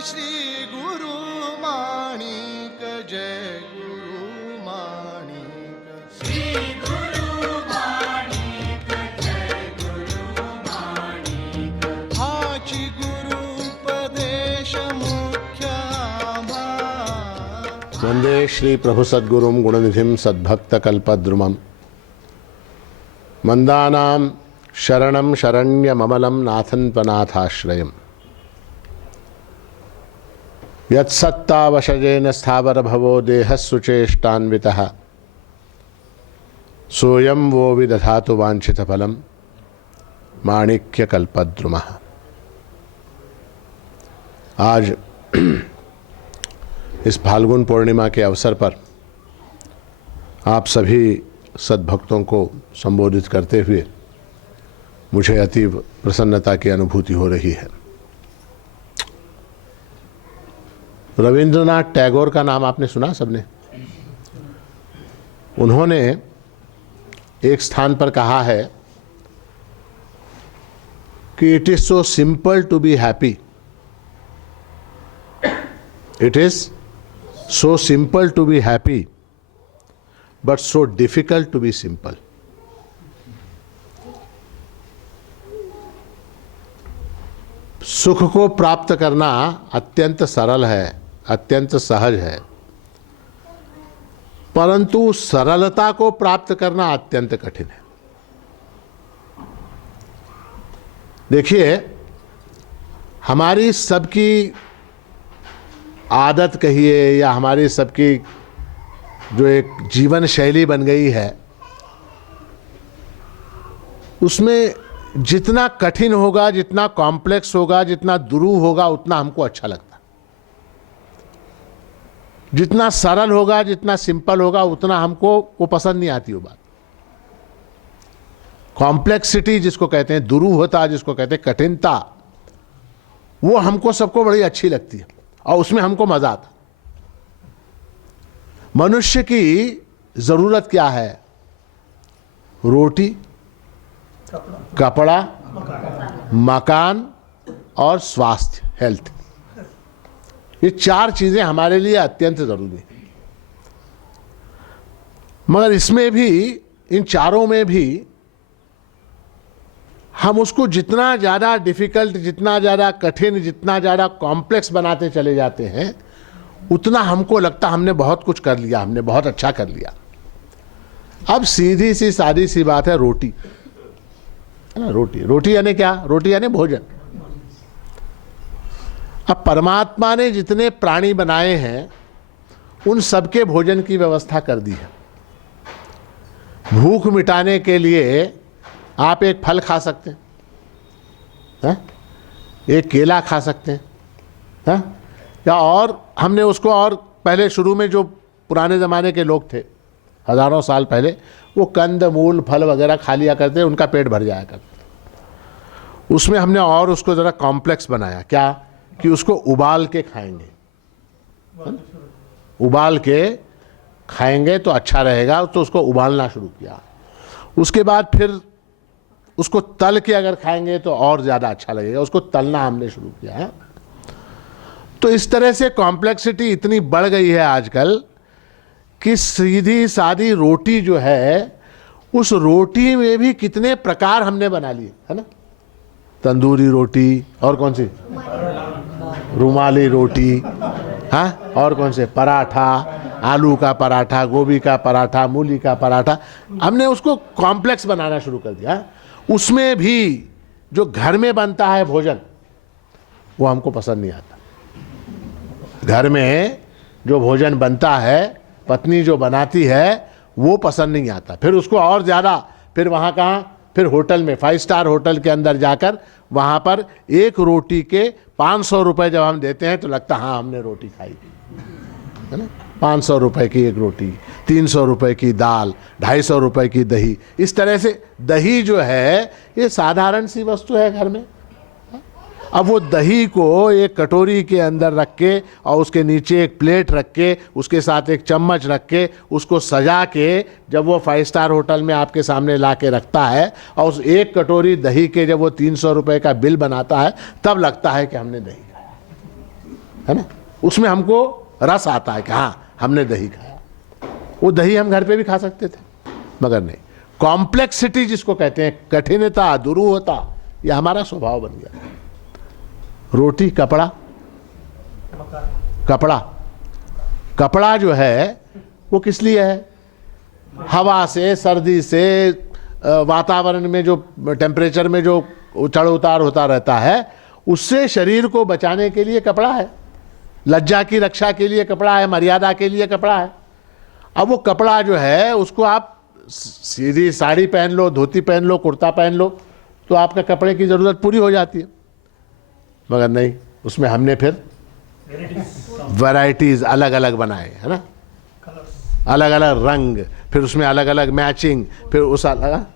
श्री गुरु माणिक जय गुरु माणिक श्री गुरु माणिक जय गुरु माणिक हाची गुरु उपदेश मुख्य वंदे श्री प्रभु सद्गुरुं गुणनिधिं सद्भक्त कल्पद्रुमं मंदानां शरणं शरण्यममलं नाथन्त्वनाथाश्रयम् यत्सत्तावशजेन स्थावर भवो देहस्सुचेष्टान्वितः सोऽयं वो विदधातु वाञ्छितफलं माणिक्यकल्पद्रुमः। आज इस फाल्गुन पूर्णिमा के अवसर पर आप सभी सद्भक्तों को संबोधित करते हुए मुझे अतीव प्रसन्नता की अनुभूति हो रही है। रविंद्रनाथ टैगोर का नाम आपने सुना सबने? उन्होंने एक स्थान पर कहा है कि it is so simple to be happy, it is so simple to be happy but so difficult to be simple. सुख को प्राप्त करना अत्यंत सरल है, अत्यंत सहज है, परंतु सरलता को प्राप्त करना अत्यंत कठिन है। देखिए, हमारी सबकी आदत कहिए या हमारी सबकी जो एक जीवन शैली बन गई है, उसमें जितना कठिन होगा, जितना कॉम्प्लेक्स होगा, जितना दुरूह होगा, उतना हमको अच्छा लगता। जितना सरल होगा, जितना सिंपल होगा, उतना हमको वो पसंद नहीं आती वो बात। कॉम्प्लेक्सिटी जिसको कहते हैं, दुरूहता जिसको कहते हैं, कठिनता, वो हमको सबको बड़ी अच्छी लगती है और उसमें हमको मजा आता। मनुष्य की जरूरत क्या है? रोटी, कपड़ा, मकान और स्वास्थ्य, हेल्थ। ये चार चीजें हमारे लिए अत्यंत जरूरी है। मगर इसमें भी, इन चारों में भी हम उसको जितना ज्यादा डिफिकल्ट, जितना ज्यादा कठिन, जितना ज्यादा कॉम्प्लेक्स बनाते चले जाते हैं, उतना हमको लगता हमने बहुत कुछ कर लिया, हमने बहुत अच्छा कर लिया। अब सीधी सी सादी सी बात है, रोटी है ना। रोटी, रोटी यानी क्या? रोटी यानी भोजन। अब परमात्मा ने जितने प्राणी बनाए हैं उन सबके भोजन की व्यवस्था कर दी है। भूख मिटाने के लिए आप एक फल खा सकते हैं, एक केला खा सकते हैं, या और हमने उसको, और पहले शुरू में जो पुराने ज़माने के लोग थे हजारों साल पहले, वो कंद मूल फल वगैरह खा लिया करते, उनका पेट भर जाया करता। उसमें हमने और उसको ज़रा कॉम्प्लेक्स बनाया। क्या? कि उसको उबाल के खाएंगे, उबाल के खाएंगे तो अच्छा रहेगा, तो उसको उबालना शुरू किया। उसके बाद फिर उसको तल के अगर खाएंगे तो और ज़्यादा अच्छा लगेगा, उसको तलना हमने शुरू किया है। तो इस तरह से कॉम्प्लेक्सिटी इतनी बढ़ गई है आजकल कि सीधी सादी रोटी जो है, उस रोटी में भी कितने प्रकार हमने बना लिए, है ना। तंदूरी रोटी, और कौन सी? रुमाली रोटी, हाँ, और कौन से? पराठा, आलू का पराठा, गोभी का पराठा, मूली का पराठा। हमने उसको कॉम्प्लेक्स बनाना शुरू कर दिया। उसमें भी जो घर में बनता है भोजन, वो हमको पसंद नहीं आता। घर में जो भोजन बनता है, पत्नी जो बनाती है, वो पसंद नहीं आता। फिर उसको और ज़्यादा, फिर वहाँ कहाँ? फिर होटल में, 5 स्टार होटल के अंदर जाकर वहाँ पर एक रोटी के 500 रुपये जब हम देते हैं तो लगता हाँ हमने रोटी खाई, है ना। 500 रुपये की एक रोटी, 300 रुपये की दाल, 250 रुपये की दही। इस तरह से दही जो है ये साधारण सी वस्तु है घर में। अब वो दही को एक कटोरी के अंदर रख के और उसके नीचे एक प्लेट रख के, उसके साथ एक चम्मच रख के, उसको सजा के जब वो 5 स्टार होटल में आपके सामने ला के रखता है और उस एक कटोरी दही के जब वो 300 रुपये का बिल बनाता है, तब लगता है कि हमने दही खाया। है ना, उसमें हमको रस आता है कि हाँ हमने दही खाया। वो दही हम घर पे भी खा सकते थे, मगर नहीं। कॉम्प्लेक्सिटी जिसको कहते हैं, कठिनता, दुरूहता, ये हमारा स्वभाव बन गया। रोटी, कपड़ा, कपड़ा, कपड़ा जो है वो किस लिए है? हवा से, सर्दी से, वातावरण में जो टेम्परेचर में जो चढ़ उतार होता रहता है, उससे शरीर को बचाने के लिए कपड़ा है। लज्जा की रक्षा के लिए कपड़ा है, मर्यादा के लिए कपड़ा है। अब वो कपड़ा जो है उसको आप सीधी साड़ी पहन लो, धोती पहन लो, कुर्ता पहन लो, तो आपका कपड़े की ज़रूरत पूरी हो जाती है। मगर नहीं, उसमें हमने फिर वैराइटीज़ अलग अलग बनाए, है ना, अलग अलग रंग, फिर उसमें अलग अलग मैचिंग, फिर उस अलग,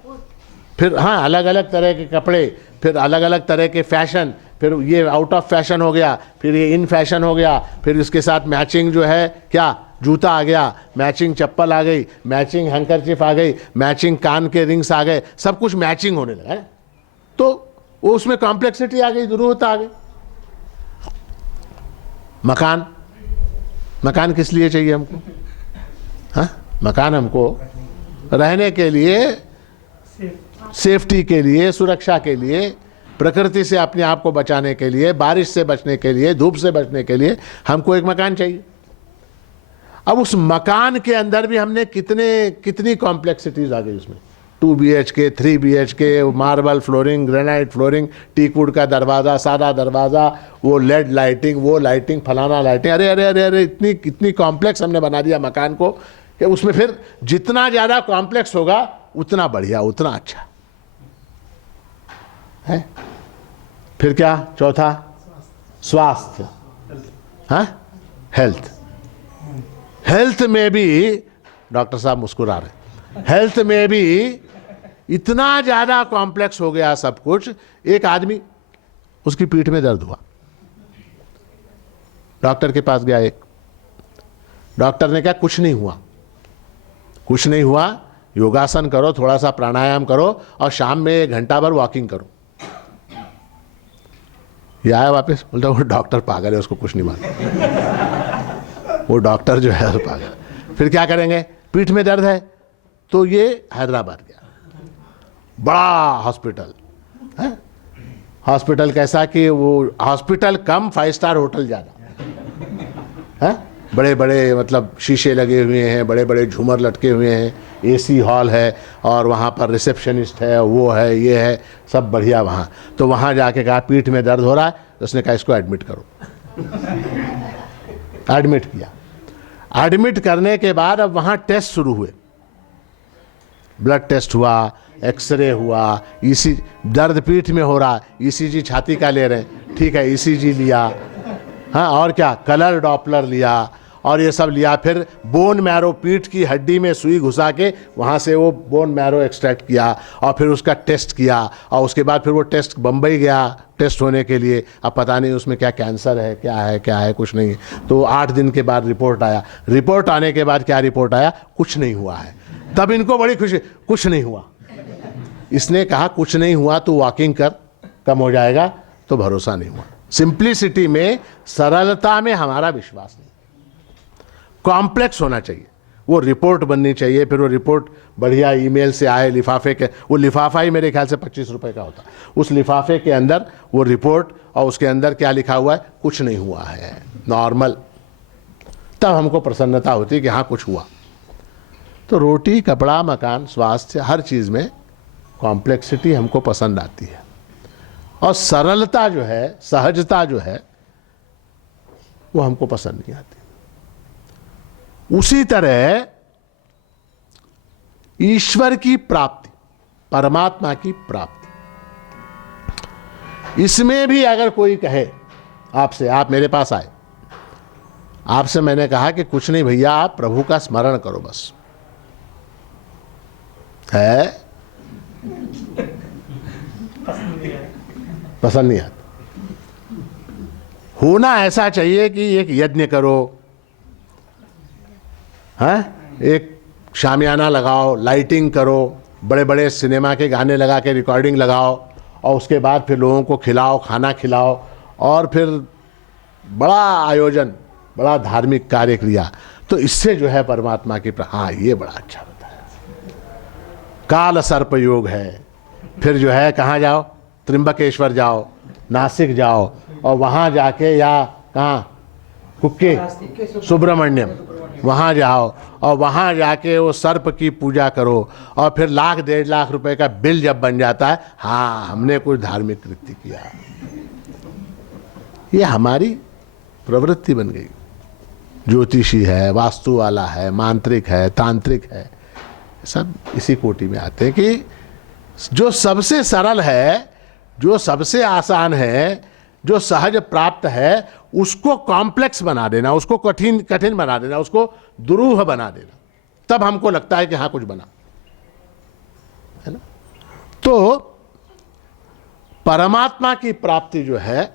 फिर हाँ अलग अलग तरह के कपड़े, फिर अलग अलग तरह के फैशन, फिर ये आउट ऑफ फैशन हो गया, फिर ये इन फैशन हो गया, फिर इसके साथ मैचिंग जो है क्या, जूता आ गया, मैचिंग चप्पल आ गई, मैचिंग हैंकरचिफ आ गई, मैचिंग कान के रिंग्स आ गए, सब कुछ मैचिंग होने लगा है। तो वो उसमें कॉम्प्लेक्सिटी आ गई, दुरूहता आ गई। मकान, मकान किस लिए चाहिए हमको? हाँ, मकान हमको रहने के लिए, सेफ्टी के लिए, सुरक्षा के लिए, प्रकृति से अपने आप को बचाने के लिए, बारिश से बचने के लिए, धूप से बचने के लिए हमको एक मकान चाहिए। अब उस मकान के अंदर भी हमने कितनी कॉम्प्लेक्सिटीज आ गई उसमें। 2 BHK, 3 BHK, marble flooring, granite flooring, teak wood का दरवाज़ा, सादा दरवाज़ा, वो लेड लाइटिंग, वो लाइटिंग, फलाना लाइटिंग, अरे अरे अरे अरे, इतनी कॉम्प्लेक्स हमने बना दिया मकान को कि उसमें फिर जितना ज़्यादा कॉम्प्लेक्स होगा उतना बढ़िया, उतना अच्छा है। फिर क्या चौथा? स्वास्थ्य, हाँ, हेल्थ। हेल्थ में भी डॉक्टर साहब मुस्कुरा रहे, हेल्थ में भी इतना ज़्यादा कॉम्प्लेक्स हो गया सब कुछ। एक आदमी, उसकी पीठ में दर्द हुआ, डॉक्टर के पास गया, एक डॉक्टर ने कहा कुछ नहीं हुआ, कुछ नहीं हुआ, योगासन करो, थोड़ा सा प्राणायाम करो और शाम में 1 घंटा भर वॉकिंग करो। ये आया वापस, बोलता वो डॉक्टर पागल है, उसको कुछ नहीं मालूम। वो डॉक्टर जो है पागल। फिर क्या करेंगे? पीठ में दर्द है तो ये हैदराबाद गया, बड़ा हॉस्पिटल है, हॉस्पिटल कैसा कि वो हॉस्पिटल कम 5 स्टार होटल ज़्यादा है, बड़े बड़े मतलब शीशे लगे हुए हैं, बड़े बड़े झूमर लटके हुए हैं, AC हॉल है और वहाँ पर रिसेप्शनिस्ट है, वो है, ये है, सब बढ़िया वहाँ। तो वहाँ जाके कहा पीठ में दर्द हो रहा है, तो उसने कहा इसको एडमिट करो। एडमिट किया। एडमिट करने के बाद अब वहाँ टेस्ट शुरू हुए, ब्लड टेस्ट हुआ, एक्सरे हुआ, ECG, दर्द पीठ में हो रहा, ECG छाती का ले रहे हैं, ठीक है, ECG लिया, हाँ, और क्या, कलर डॉपलर लिया और ये सब लिया। फिर बोन मैरो, पीठ की हड्डी में सुई घुसा के वहाँ से वो बोन मैरो एक्सट्रैक्ट किया और फिर उसका टेस्ट किया और उसके बाद फिर वो टेस्ट बम्बई गया टेस्ट होने के लिए। अब पता नहीं उसमें क्या कैंसर है, क्या है, कुछ नहीं। तो 8 दिन के बाद रिपोर्ट आया। रिपोर्ट आने के बाद क्या रिपोर्ट आया? कुछ नहीं हुआ है। तब इनको बड़ी खुशी, कुछ नहीं हुआ। इसने कहा कुछ नहीं हुआ तो वॉकिंग कर, कम हो जाएगा, तो भरोसा नहीं हुआ। सिंप्लिसिटी में, सरलता में हमारा विश्वास नहीं, कॉम्प्लेक्स होना चाहिए। वो रिपोर्ट बननी चाहिए, फिर वो रिपोर्ट बढ़िया ईमेल से आए, लिफाफे के, वो लिफाफा ही मेरे ख्याल से 25 रुपए का होता। उस लिफाफे के अंदर वो रिपोर्ट और उसके अंदर क्या लिखा हुआ है? कुछ नहीं हुआ है, नॉर्मल। तब हमको प्रसन्नता होती है कि हाँ कुछ हुआ। तो रोटी, कपड़ा, मकान, स्वास्थ्य, हर चीज़ में कॉम्प्लेक्सिटी हमको पसंद आती है और सरलता जो है, सहजता जो है, वो हमको पसंद नहीं आती। उसी तरह ईश्वर की प्राप्ति, परमात्मा की प्राप्ति, इसमें भी अगर कोई कहे आपसे, आप मेरे पास आए, आपसे मैंने कहा कि कुछ नहीं भैया, आप प्रभु का स्मरण करो बस, है पसंद नहीं आता। होना ऐसा चाहिए कि एक यज्ञ करो, हैं, एक शामियाना लगाओ, लाइटिंग करो, बड़े बड़े सिनेमा के गाने लगा के रिकॉर्डिंग लगाओ और उसके बाद फिर लोगों को खिलाओ, खाना खिलाओ और फिर बड़ा आयोजन, बड़ा धार्मिक कार्य किया, तो इससे जो है परमात्मा की हाँ ये बड़ा अच्छा बताया। काल सर्प योग है, फिर जो है कहाँ जाओ, त्रिंबकेश्वर जाओ, नासिक जाओ, और वहाँ जाके या कहाँ कुक्के सुब्रमण्यम वहाँ जाओ और वहाँ जाके वो सर्प की पूजा करो, और फिर 1,00,000-1.5 लाख रुपए का बिल जब बन जाता है, हाँ हमने कुछ धार्मिक कृत्य किया। ये हमारी प्रवृत्ति बन गई। ज्योतिषी है, वास्तु वाला है, मांत्रिक है, तांत्रिक है, सब इसी कोटि में आते हैं कि जो सबसे सरल है, जो सबसे आसान है, जो सहज प्राप्त है, उसको कॉम्प्लेक्स बना देना, उसको कठिन कठिन बना देना, उसको दुरूह बना देना, तब हमको लगता है कि हाँ कुछ बना, है ना। तो परमात्मा की प्राप्ति जो है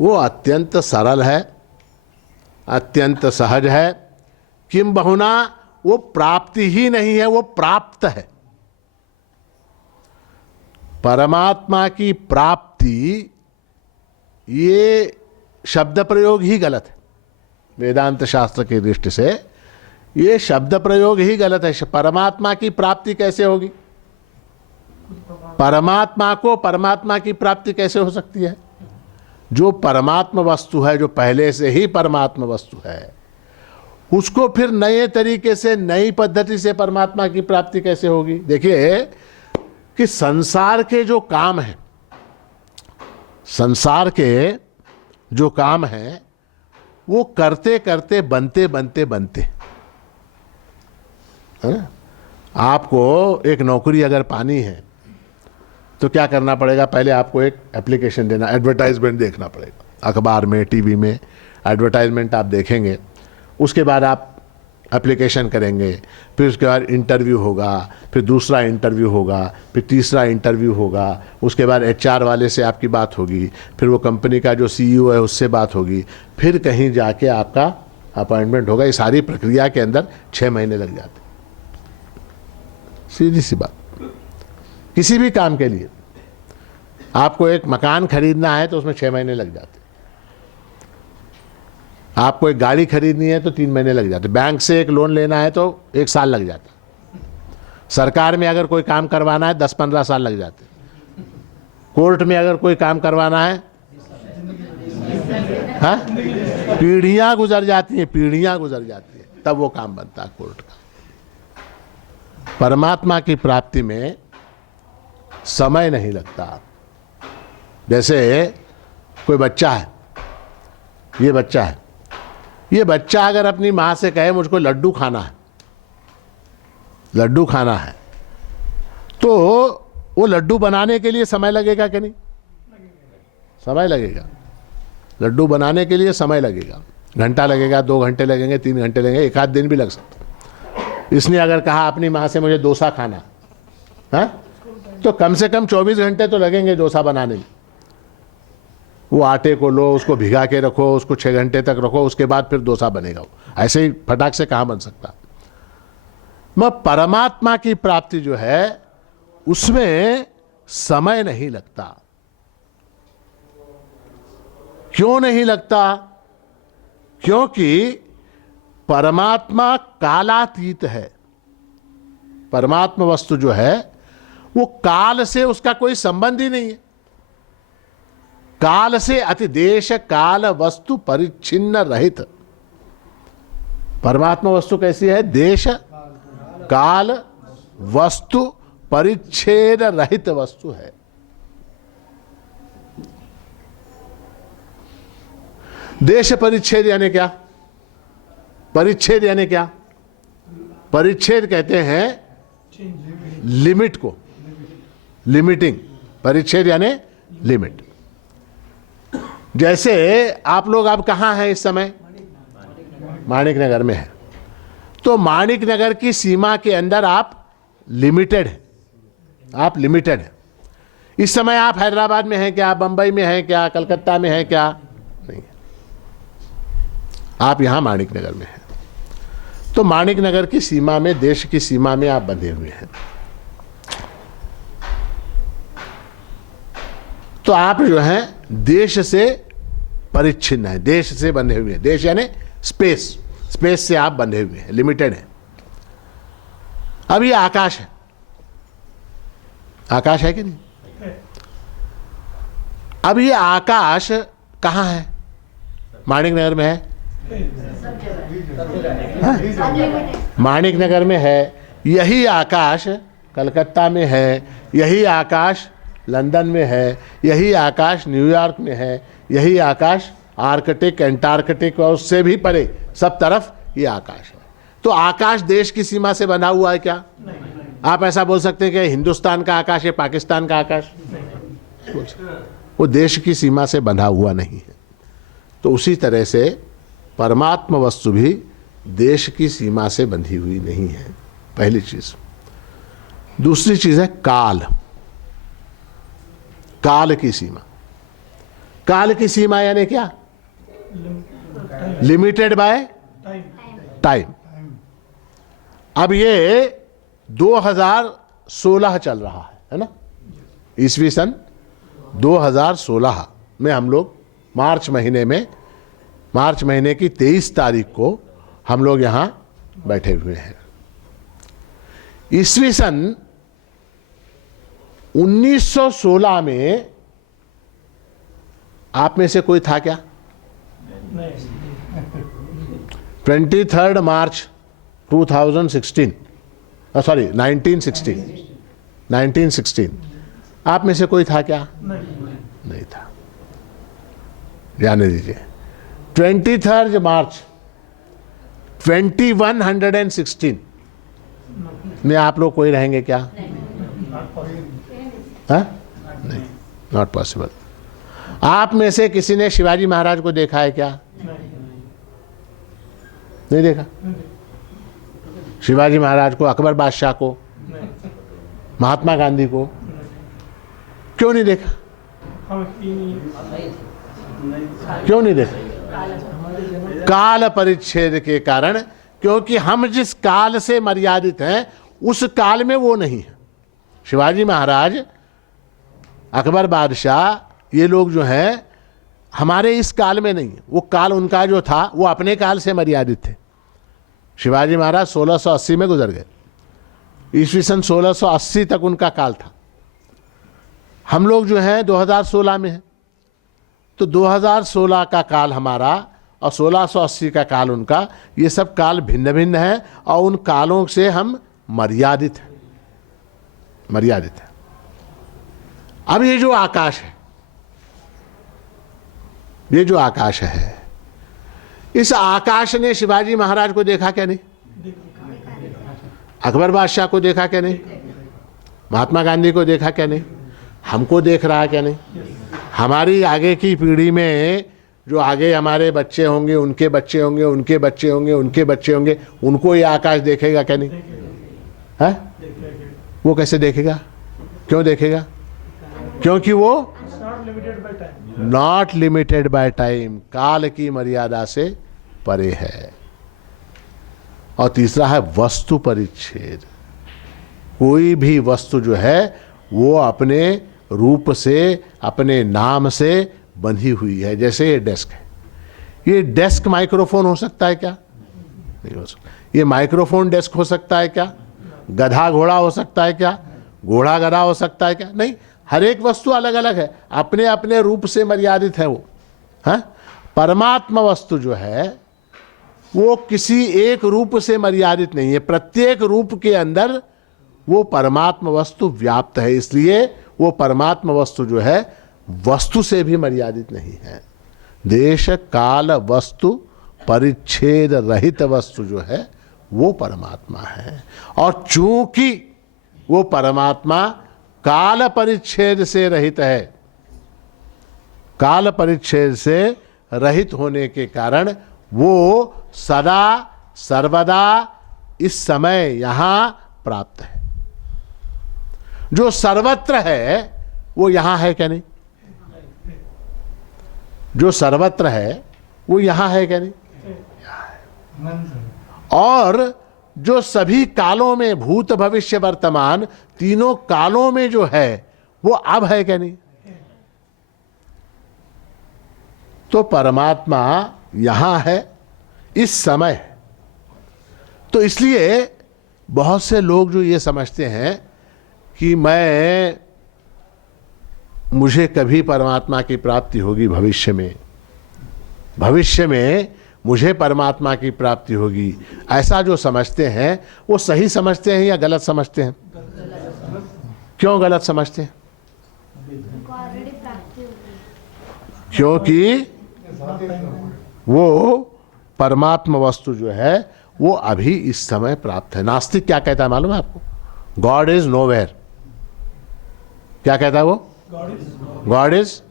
वो अत्यंत सरल है, अत्यंत सहज है, किम बहुना वो प्राप्ति ही नहीं है, वो प्राप्त है। परमात्मा की प्राप्ति ये शब्द प्रयोग ही गलत है। वेदांत शास्त्र की दृष्टि से ये शब्द प्रयोग ही गलत है। परमात्मा की प्राप्ति कैसे होगी? परमात्मा को परमात्मा की प्राप्ति कैसे हो सकती है? जो परमात्मा वस्तु है, जो पहले से ही परमात्मा वस्तु है, उसको फिर नए तरीके से, नई पद्धति से परमात्मा की प्राप्ति कैसे होगी? देखिए कि संसार के जो काम हैं, संसार के जो काम हैं, वो करते करते बनते बनते बनते, है ना। आपको एक नौकरी अगर पानी है तो क्या करना पड़ेगा? पहले आपको एक एप्लीकेशन देना, एडवर्टाइजमेंट देखना पड़ेगा, अखबार में, टीवी में एडवर्टाइजमेंट आप देखेंगे, उसके बाद आप एप्लीकेशन करेंगे, फिर उसके बाद इंटरव्यू होगा, फिर दूसरा इंटरव्यू होगा, फिर तीसरा इंटरव्यू होगा, उसके बाद एचआर वाले से आपकी बात होगी, फिर वो कंपनी का जो सीईओ है उससे बात होगी, फिर कहीं जाके आपका अपॉइंटमेंट होगा। ये सारी प्रक्रिया के अंदर 6 महीने लग जाते। सीधी सी बात। किसी भी काम के लिए आपको एक मकान खरीदना है तो उसमें 6 महीने लग जाते। आपको एक गाड़ी खरीदनी है तो 3 महीने लग जाते। बैंक से एक लोन लेना है तो 1 साल लग जाता। सरकार में अगर कोई काम करवाना है 10-15 साल लग जाते। कोर्ट में अगर कोई काम करवाना है, हाँ, पीढ़ियां गुजर जाती हैं, पीढ़ियां गुजर जाती है, तब वो काम बनता है कोर्ट का। परमात्मा की प्राप्ति में समय नहीं लगता। जैसे कोई बच्चा है, ये बच्चा है, ये बच्चा अगर अपनी माँ से कहे मुझको लड्डू खाना है, लड्डू खाना है, तो वो लड्डू बनाने के लिए समय लगेगा कि नहीं? समय लगेगा। लड्डू बनाने के लिए समय लगेगा, घंटा लगेगा, 2 घंटे लगेंगे, 3 घंटे लगेंगे, 1 आध दिन भी लग सकता। इसने अगर कहा अपनी माँ से मुझे डोसा खाना है, तो कम से कम 24 घंटे तो लगेंगे डोसा बनाने में। वो आटे को लो, उसको भिगा के रखो, उसको 6 घंटे तक रखो, उसके बाद फिर डोसा बनेगा। ऐसे ही फटाक से कहाँ बन सकता? मैं परमात्मा की प्राप्ति जो है उसमें समय नहीं लगता। क्यों नहीं लगता? क्योंकि परमात्मा कालातीत है। परमात्मा वस्तु जो है वो काल से उसका कोई संबंध ही नहीं है। काल से अति देश काल वस्तु परिच्छिन्न रहित परमात्मा वस्तु कैसी है? देश काल वस्तु परिच्छेद रहित वस्तु है। देश परिच्छेद यानी क्या? परिच्छेद यानी क्या? परिच्छेद कहते हैं लिमिट को, लिमिटिंग। परिच्छेद यानी लिमिट। जैसे आप लोग अब कहाँ हैं इस समय? माणिक नगर में है। तो माणिक नगर की सीमा के अंदर आप लिमिटेड हैं, आप लिमिटेड हैं। इस समय आप हैदराबाद में हैं क्या? बंबई में हैं क्या? कलकत्ता में हैं क्या? नहीं, आप यहां माणिक नगर में हैं। तो माणिक नगर की सीमा में, देश की सीमा में आप बंधे हुए हैं। तो आप जो हैं देश से परिच्छिन्न है, देश से बंधे हुए हैं। देश यानी स्पेस, स्पेस से आप बंधे हुए हैं, लिमिटेड है। अब ये आकाश है, आकाश है कि नहीं? अब ये आकाश कहाँ है? माणिक नगर में है, माणिक नगर में है। यही आकाश कलकत्ता में है, यही आकाश लंदन में है, यही आकाश न्यूयॉर्क में है, यही आकाश आर्कटिक, एंटार्कटिक और उससे भी परे सब तरफ ये आकाश है। तो आकाश देश की सीमा से बना हुआ है क्या? आप ऐसा बोल सकते हैं कि हिंदुस्तान का आकाश है, पाकिस्तान का आकाश? वो देश की सीमा से बंधा हुआ नहीं है। तो उसी तरह से परमात्मा वस्तु भी देश की सीमा से बंधी हुई नहीं है, पहली चीज। दूसरी चीज है काल, काल की सीमा। काल की सीमा यानी क्या? Limited by time. अब ये 2016 चल रहा है ना, ईस्वी सन 2016 में हम लोग मार्च महीने की 23 तारीख को हम लोग यहां बैठे हुए हैं। ईस्वी सन 1916 में आप में से कोई था क्या? 23 मार्च 2016, सॉरी 1916 आप में से कोई था क्या? नहीं था। जाने दीजिए। 23 मार्च 2116 में आप लोग कोई रहेंगे क्या? हाँ? नहीं, नॉट पॉसिबल। आप में से किसी ने शिवाजी महाराज को देखा है क्या? नहीं देखा। शिवाजी महाराज को, अकबर बादशाह को, महात्मा गांधी को क्यों नहीं देखा? क्यों नहीं देखा? काल परिच्छेद के कारण, क्योंकि हम जिस काल से मर्यादित हैं उस काल में वो नहीं है। शिवाजी महाराज, अकबर बादशाह, ये लोग जो हैं हमारे इस काल में नहीं है। वो काल उनका जो था वो अपने काल से मर्यादित थे। शिवाजी महाराज 1680 में गुजर गए, ईस्वी सन 1680 तक उनका काल था। हम लोग जो हैं 2016 में हैं, तो 2016 का काल हमारा और 1680 का काल उनका, ये सब काल भिन्न भिन्न है और उन कालों से हम मर्यादित हैं, मर्यादित है। अब ये जो आकाश है, ये जो आकाश है, इस आकाश ने शिवाजी महाराज को देखा क्या नहीं? अकबर बादशाह को देखा क्या नहीं? महात्मा गांधी को देखा क्या नहीं? हमको देख रहा है क्या नहीं? हमारी आगे की पीढ़ी में जो आगे हमारे बच्चे होंगे, उनके बच्चे होंगे, उनके बच्चे होंगे, उनके बच्चे होंगे, उनको ये आकाश देखेगा क्या नहीं? है? वो कैसे देखेगा? क्यों देखेगा? क्योंकि वो नॉट लिमिटेड बाय टाइम, काल की मर्यादा से परे है। और तीसरा है वस्तु परिच्छेद। कोई भी वस्तु जो है वो अपने रूप से, अपने नाम से बंधी हुई है। जैसे ये डेस्क है, ये डेस्क माइक्रोफोन हो सकता है क्या? नहीं हो सकता। ये माइक्रोफोन डेस्क हो सकता है क्या? गधा घोड़ा हो सकता है क्या? घोड़ा गधा हो सकता है क्या? नहीं। हर एक वस्तु अलग अलग है, अपने अपने रूप से मर्यादित है वो। हाँ, परमात्मा वस्तु जो है वो किसी एक रूप से मर्यादित नहीं है, प्रत्येक रूप के अंदर वो परमात्मा वस्तु व्याप्त है। इसलिए वो परमात्मा वस्तु जो है वस्तु से भी मर्यादित नहीं है। देश काल वस्तु परिच्छेद रहित वस्तु जो है वो परमात्मा है। और चूंकि वो परमात्मा काल परिच्छेद से रहित है, काल परिच्छेद से रहित होने के कारण वो सदा सर्वदा इस समय यहां प्राप्त है। जो सर्वत्र है वो यहां है क्या नहीं? जो सर्वत्र है वो यहां है क्या नहीं? और जो सभी कालों में, भूत भविष्य वर्तमान तीनों कालों में जो है वो अब है क्या नहीं? तो तो परमात्मा यहां है, इस समय है। तो इसलिए बहुत से लोग जो ये समझते हैं कि मुझे कभी परमात्मा की प्राप्ति होगी भविष्य में मुझे परमात्मा की प्राप्ति होगी, ऐसा जो समझते हैं वो सही समझते हैं या गलत समझते हैं? क्यों गलत समझते हैं? क्योंकि वो परमात्मा वस्तु जो है वो अभी इस समय प्राप्त है। नास्तिक क्या कहता है मालूम है आपको? God is nowhere. क्या कहता है वो? God is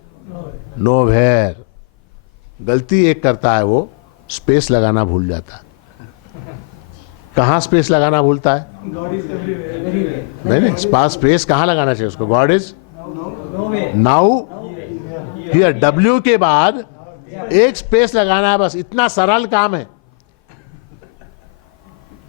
nowhere. गलती एक करता है, वो स्पेस लगाना भूल जाता है। कहाँ स्पेस लगाना भूलता है? नहीं, स्पेस कहाँ लगाना चाहिए उसको? God is now here. W के बाद एक स्पेस लगाना है, बस इतना सरल काम है।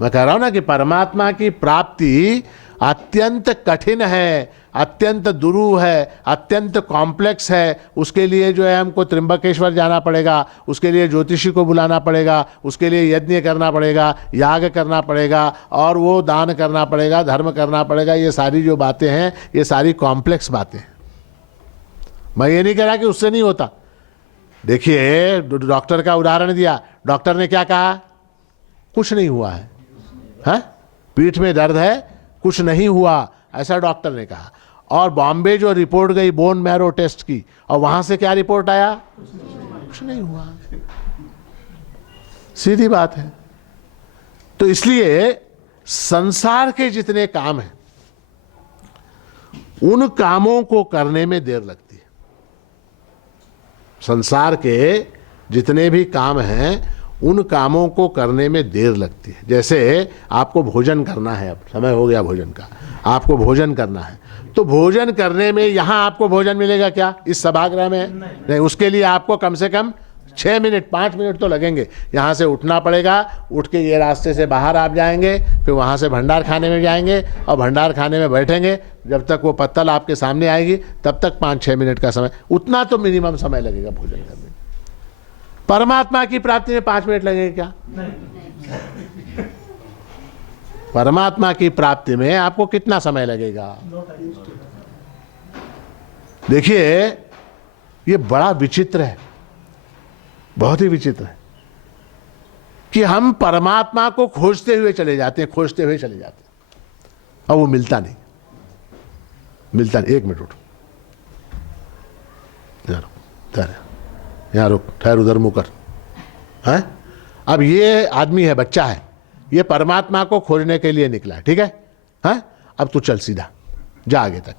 मैं कह रहा हूं ना कि परमात्मा की प्राप्ति अत्यंत कठिन है, अत्यंत दुरूह है, अत्यंत कॉम्प्लेक्स है। उसके लिए जो है हमको त्र्यंबकेश्वर जाना पड़ेगा, उसके लिए ज्योतिषी को बुलाना पड़ेगा, उसके लिए यज्ञ करना पड़ेगा, याग करना पड़ेगा, और वो दान करना पड़ेगा, धर्म करना पड़ेगा। ये सारी जो बातें हैं ये सारी कॉम्प्लेक्स बातें हैं। मैं ये नहीं कह रहा कि उससे नहीं होता। देखिए, डॉक्टर का उदाहरण दिया, डॉक्टर ने क्या कहा? कुछ नहीं हुआ है, हाँ? पीठ में दर्द है, कुछ नहीं हुआ, ऐसा डॉक्टर ने कहा। और बॉम्बे जो रिपोर्ट गई बोन मैरो टेस्ट की, और वहां से क्या रिपोर्ट आया? कुछ नहीं हुआ। सीधी बात है। तो इसलिए संसार के जितने काम हैं उन कामों को करने में देर लगती है। संसार के जितने भी काम हैं उन कामों को करने में देर लगती है। जैसे आपको भोजन करना है, अब समय हो गया भोजन का, आपको भोजन करना है, तो भोजन करने में यहां आपको भोजन मिलेगा क्या? इस सभागृह में नहीं। उसके लिए आपको कम से कम 6 मिनट 5 मिनट तो लगेंगे। यहाँ से उठना पड़ेगा, उठ के ये रास्ते से बाहर आप जाएंगे, फिर वहाँ से भंडार खाने में जाएंगे, और भंडार खाने में बैठेंगे, जब तक वो पत्तल आपके सामने आएगी तब तक 5-6 मिनट का समय, उतना तो मिनिमम समय लगेगा भोजन करने में। परमात्मा की प्राप्ति में 5 मिनट लगेंगे क्या? परमात्मा की प्राप्ति में आपको कितना समय लगेगा? देखिए, ये बड़ा विचित्र है, बहुत ही विचित्र है कि हम परमात्मा को खोजते हुए चले जाते हैं, और वो मिलता नहीं। एक मिनट उठो, यहाँ रुक, ठहर, उधर मुँह कर। है? अब ये आदमी है, बच्चा है, ये परमात्मा को खोजने के लिए निकला है, ठीक है? हैं? अब तू चल सीधा, जा आगे तक,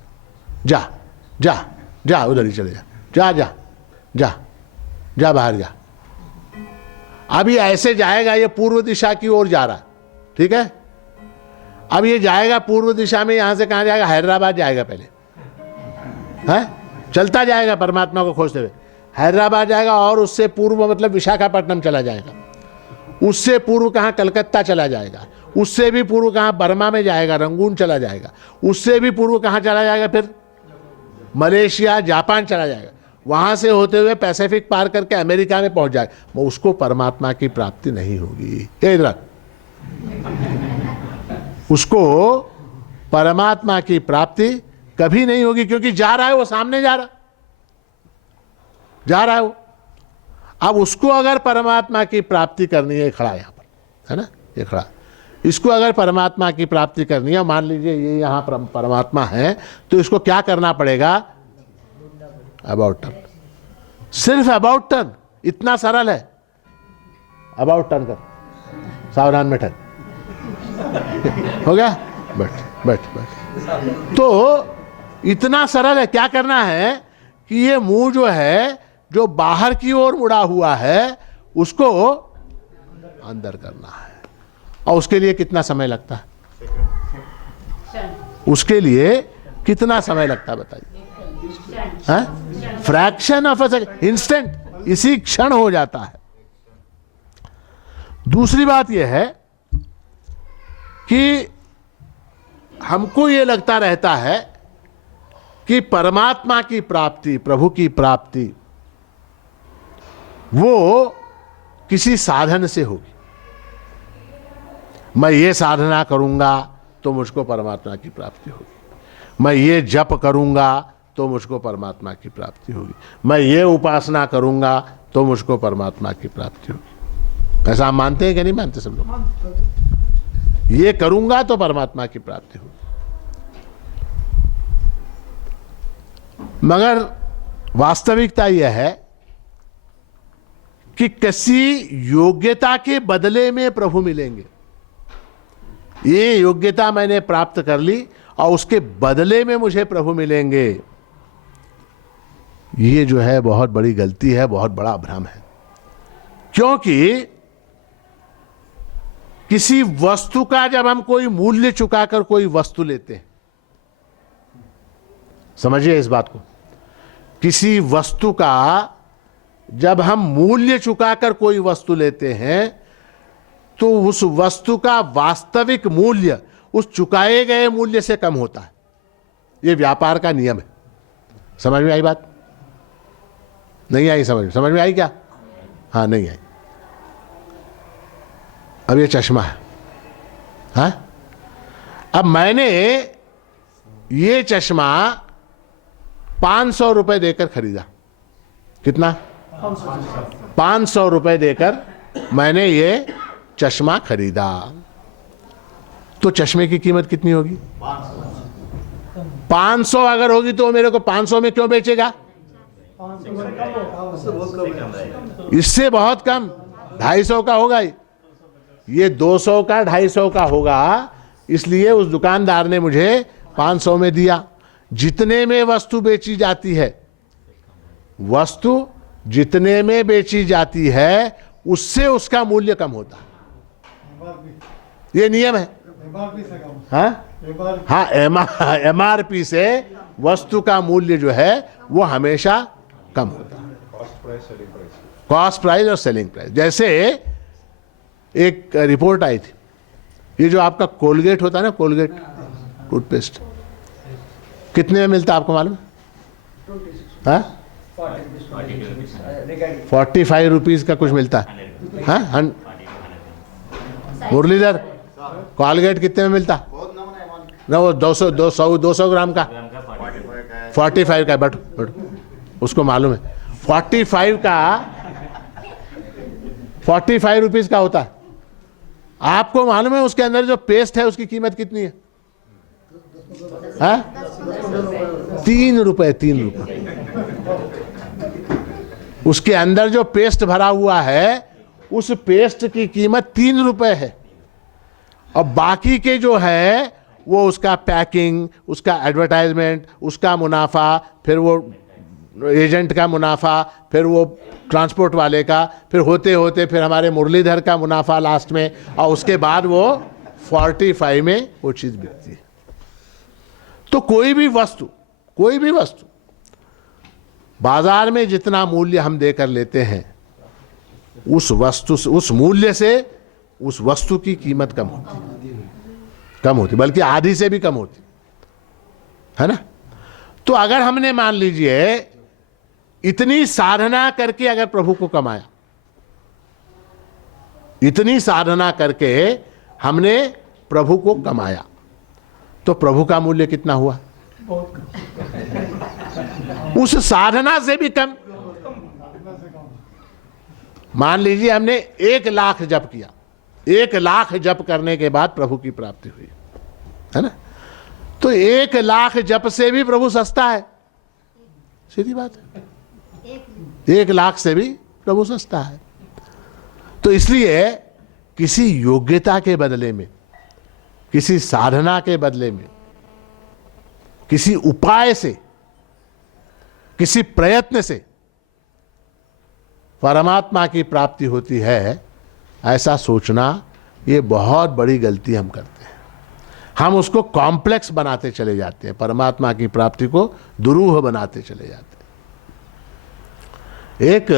जा जा जा, उधर ही चले जा, जा जा जा जा, बाहर जा। अब ये ऐसे जाएगा, ये पूर्व दिशा की ओर जा रहा, ठीक है? अब ये जाएगा पूर्व दिशा में, यहां से कहां जाएगा? हैदराबाद जाएगा पहले, है? चलता जाएगा परमात्मा को खोजते हुए, हैदराबाद जाएगा, और उससे पूर्व मतलब विशाखापट्टनम चला जाएगा, उससे पूर्व कहां? कलकत्ता चला जाएगा, उससे भी पूर्व कहां? बर्मा में जाएगा, रंगून चला जाएगा, उससे भी पूर्व कहां चला जाएगा? फिर मलेशिया, जापान चला जाएगा, वहां से होते हुए पैसिफिक पार करके अमेरिका में पहुंच जाएगा। उसको परमात्मा की प्राप्ति नहीं होगी। याद रख, उसको परमात्मा की प्राप्ति कभी नहीं होगी, क्योंकि जा रहा है वो, सामने जा रहा है वो। अब उसको अगर परमात्मा की प्राप्ति करनी है, खड़ा यहां पर है ना, ये खड़ा, इसको अगर परमात्मा की प्राप्ति करनी है, मान लीजिए ये यहां परमात्मा है, तो इसको क्या करना पड़ेगा? अबाउट टर्न, सिर्फ अबाउट टर्न, इतना सरल है। अबाउट टर्न कर, सावधान में ठहर, हो गया? बैठ बैठ बैठ। तो इतना सरल है। क्या करना है कि ये मुंह जो है, जो बाहर की ओर मुड़ा हुआ है, उसको अंदर करना है। और उसके लिए कितना समय लगता है? उसके लिए कितना समय लगता है बताइए? Fraction of a second, instant, इसी क्षण हो जाता है। दूसरी बात यह है कि हमको यह लगता रहता है कि परमात्मा की प्राप्ति, प्रभु की प्राप्ति वो किसी साधन से होगी। मैं ये साधना करूंगा तो मुझको परमात्मा की प्राप्ति होगी, मैं ये जप करूंगा तो मुझको परमात्मा की प्राप्ति होगी, मैं ये उपासना करूंगा तो मुझको परमात्मा की प्राप्ति होगी। ऐसा आप मानते हैं कि नहीं मानते सब लोग? ये करूंगा तो परमात्मा की प्राप्ति होगी। मगर वास्तविकता यह है कि किसी योग्यता के बदले में प्रभु मिलेंगे। ये योग्यता मैंने प्राप्त कर ली और उसके बदले में मुझे प्रभु मिलेंगे, ये जो है बहुत बड़ी गलती है, बहुत बड़ा भ्रम है। क्योंकि किसी वस्तु का जब हम कोई मूल्य चुकाकर कोई वस्तु लेते हैं, समझिए इस बात को, किसी वस्तु का जब हम मूल्य चुकाकर कोई वस्तु लेते हैं तो उस वस्तु का वास्तविक मूल्य उस चुकाए गए मूल्य से कम होता है। यह व्यापार का नियम है। समझ में आई बात? नहीं आई? समझ में आई क्या? हाँ, नहीं आई। अब ये चश्मा है, हाँ? अब मैंने ये चश्मा 500 रुपए देकर खरीदा। कितना? 500 रुपए देकर मैंने ये चश्मा खरीदा। तो चश्मे की कीमत कितनी होगी? 500 अगर होगी तो मेरे को 500 में क्यों बेचेगा? इससे बहुत कम, 250 का होगा। ये 200 का 250 का होगा, इसलिए उस दुकानदार ने मुझे 500 में दिया। जितने में वस्तु बेची जाती है, वस्तु जितने में बेची जाती है उससे उसका मूल्य कम होता है। ये नियम है। हाँ, एमआरपी से वस्तु का मूल्य जो है वो हमेशा कम होता है। कॉस्ट प्राइस और सेलिंग प्राइस। जैसे एक रिपोर्ट आई थी, ये जो आपका कोलगेट होता है ना, कोलगेट टूथपेस्ट, कितने में मिलता है आपको मालूम है? 45 रुपीज का कुछ मिलता है। हाँ, मुरलीधर, कोलगेट कितने में मिलता ना? वो 200 ग्राम का 45 का। बट उसको मालूम है 45 रुपीज का होता है। आपको मालूम है उसके अंदर जो पेस्ट है उसकी कीमत कितनी है? हाँ? 3 रुपए। उसके अंदर जो पेस्ट भरा हुआ है उस पेस्ट की कीमत 3 रुपए है। और बाकी के जो है वो उसका पैकिंग, उसका एडवर्टाइजमेंट, उसका मुनाफा, फिर वो एजेंट का मुनाफा, फिर वो ट्रांसपोर्ट वाले का, फिर होते होते फिर हमारे मुरलीधर का मुनाफा लास्ट में, और उसके बाद वो 45 में वो चीज बिकती है। तो कोई भी वस्तु बाजार में जितना मूल्य हम देकर लेते हैं, उस मूल्य से उस वस्तु की कीमत कम होती, बल्कि आधी से भी कम होती है ना। तो अगर हमने मान लीजिए इतनी साधना करके अगर प्रभु को कमाया, इतनी साधना करके हमने प्रभु को कमाया, तो प्रभु का मूल्य कितना हुआ? उस साधना से भी कम। मान लीजिए हमने 1 लाख जप किया, 1 लाख जप करने के बाद प्रभु की प्राप्ति हुई, है ना। तो 1 लाख जप से भी प्रभु सस्ता है, सीधी बात है। 1 लाख से भी प्रभु सस्ता है। तो इसलिए किसी योग्यता के बदले में, किसी साधना के बदले में, किसी उपाय से, किसी प्रयत्न से परमात्मा की प्राप्ति होती है, ऐसा सोचना ये बहुत बड़ी गलती हम करते हैं। हम उसको कॉम्प्लेक्स बनाते चले जाते हैं, परमात्मा की प्राप्ति को दुरूह बनाते चले जाते हैं। एक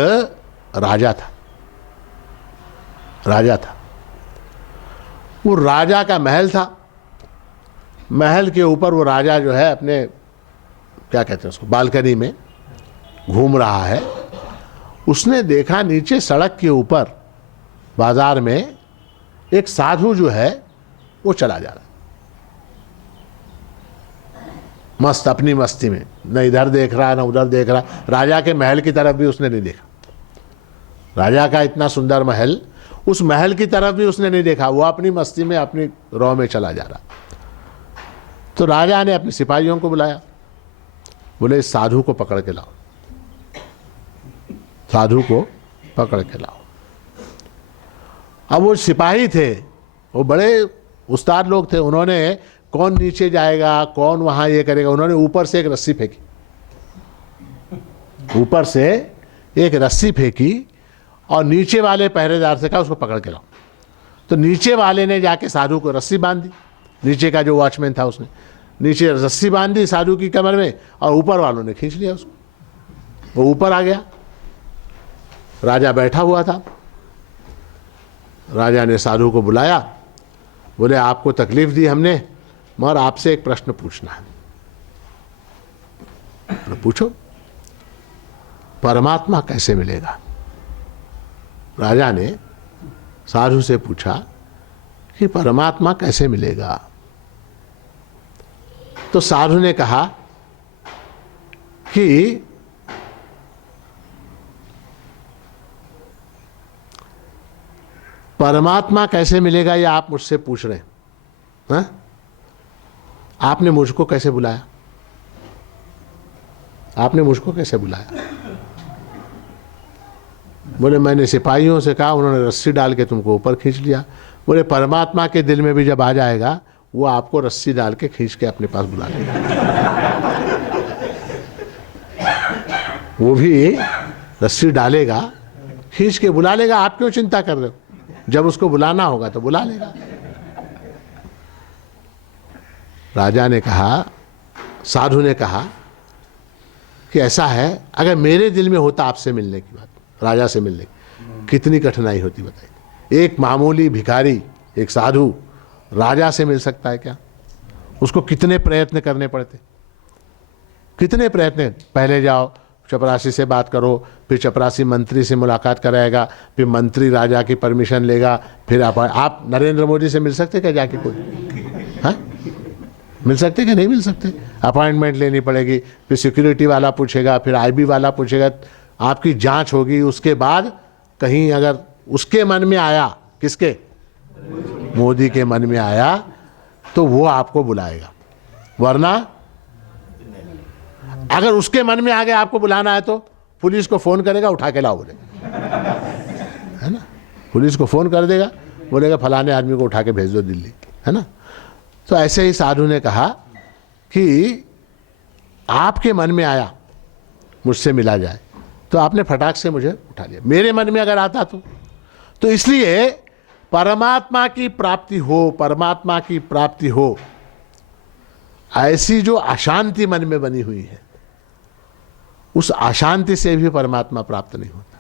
राजा था, वो राजा का महल था। महल के ऊपर वो राजा जो है अपने, क्या कहते हैं उसको, बालकनी में घूम रहा है, उसने देखा नीचे सड़क के ऊपर बाजार में एक साधु जो है वो चला जा रहा, मस्त अपनी मस्ती में, न इधर देख रहा न उधर देख रहा। राजा के महल की तरफ भी उसने नहीं देखा। राजा का इतना सुंदर महल, उस महल की तरफ भी उसने नहीं देखा। वो अपनी मस्ती में अपनी रौ में चला जा रहा। तो राजा ने अपने सिपाहियों को बुलाया, बोले इस साधु को पकड़ के लाओ, साधु को पकड़ के लाओ। अब वो सिपाही थे, वो बड़े उस्ताद लोग थे, उन्होंने कौन नीचे जाएगा, कौन वहां ये करेगा, उन्होंने ऊपर से एक रस्सी फेंकी, ऊपर से एक रस्सी फेंकी और नीचे वाले पहरेदार से कहा उसको पकड़ के लाओ। तो नीचे वाले ने जाके साधु को रस्सी बांध दी, नीचे का जो वॉचमैन था उसने नीचे रस्सी बांध दी साधु की कमर में, और ऊपर वालों ने खींच लिया उसको, वो ऊपर आ गया। राजा बैठा हुआ था, राजा ने साधु को बुलाया, बोले आपको तकलीफ दी हमने, मगर आपसे एक प्रश्न पूछना है। पूछो, परमात्मा कैसे मिलेगा? राजा ने साधु से पूछा कि परमात्मा कैसे मिलेगा? तो साधु ने कहा कि परमात्मा कैसे मिलेगा ये आप मुझसे पूछ रहे हैं, हाँ? आपने मुझको कैसे बुलाया? आपने मुझको कैसे बुलाया? बोले मैंने सिपाहियों से कहा, उन्होंने रस्सी डाल के तुमको ऊपर खींच लिया। बोले परमात्मा के दिल में भी जब आ जाएगा वो आपको रस्सी डाल के खींच के अपने पास बुला लेगा। वो भी रस्सी डालेगा, खींच के बुला लेगा। आप क्यों चिंता कर रहे हो? जब उसको बुलाना होगा तो बुला लेगा। राजा ने कहा, साधु ने कहा कि ऐसा है, अगर मेरे दिल में होता आपसे मिलने की बात, राजा से मिलने की, कितनी कठिनाई होती बताइए। एक मामूली भिखारी, एक साधु राजा से मिल सकता है क्या? उसको कितने प्रयत्न करने पड़ते, कितने प्रयत्न। पहले जाओ चपरासी से बात करो, फिर चपरासी मंत्री से मुलाकात कराएगा, फिर मंत्री राजा की परमिशन लेगा, फिर आप नरेंद्र मोदी से मिल सकते क्या जाके? कोई हाँ मिल सकते कि नहीं मिल सकते? अपॉइंटमेंट लेनी पड़ेगी, फिर सिक्योरिटी वाला पूछेगा, फिर आईबी वाला पूछेगा, आपकी जांच होगी। उसके बाद कहीं अगर उसके मन में आया, किसके? मोदी के मन में आया तो वो आपको बुलाएगा, वरना अगर उसके मन में आ गया आपको बुलाना है तो पुलिस को फोन करेगा, उठा के लाओ बोले, है ना? पुलिस को फोन कर देगा, बोलेगा फलाने आदमी को उठा के भेज दो दिल्ली, है ना? तो ऐसे ही साधु ने कहा कि आपके मन में आया मुझसे मिला जाए, तो आपने फटाक से मुझे उठा लिया। मेरे मन में अगर आता तो इसलिए परमात्मा की प्राप्ति हो, परमात्मा की प्राप्ति हो, ऐसी जो अशांति मन में बनी हुई है, उस अशांति से भी परमात्मा प्राप्त नहीं होता।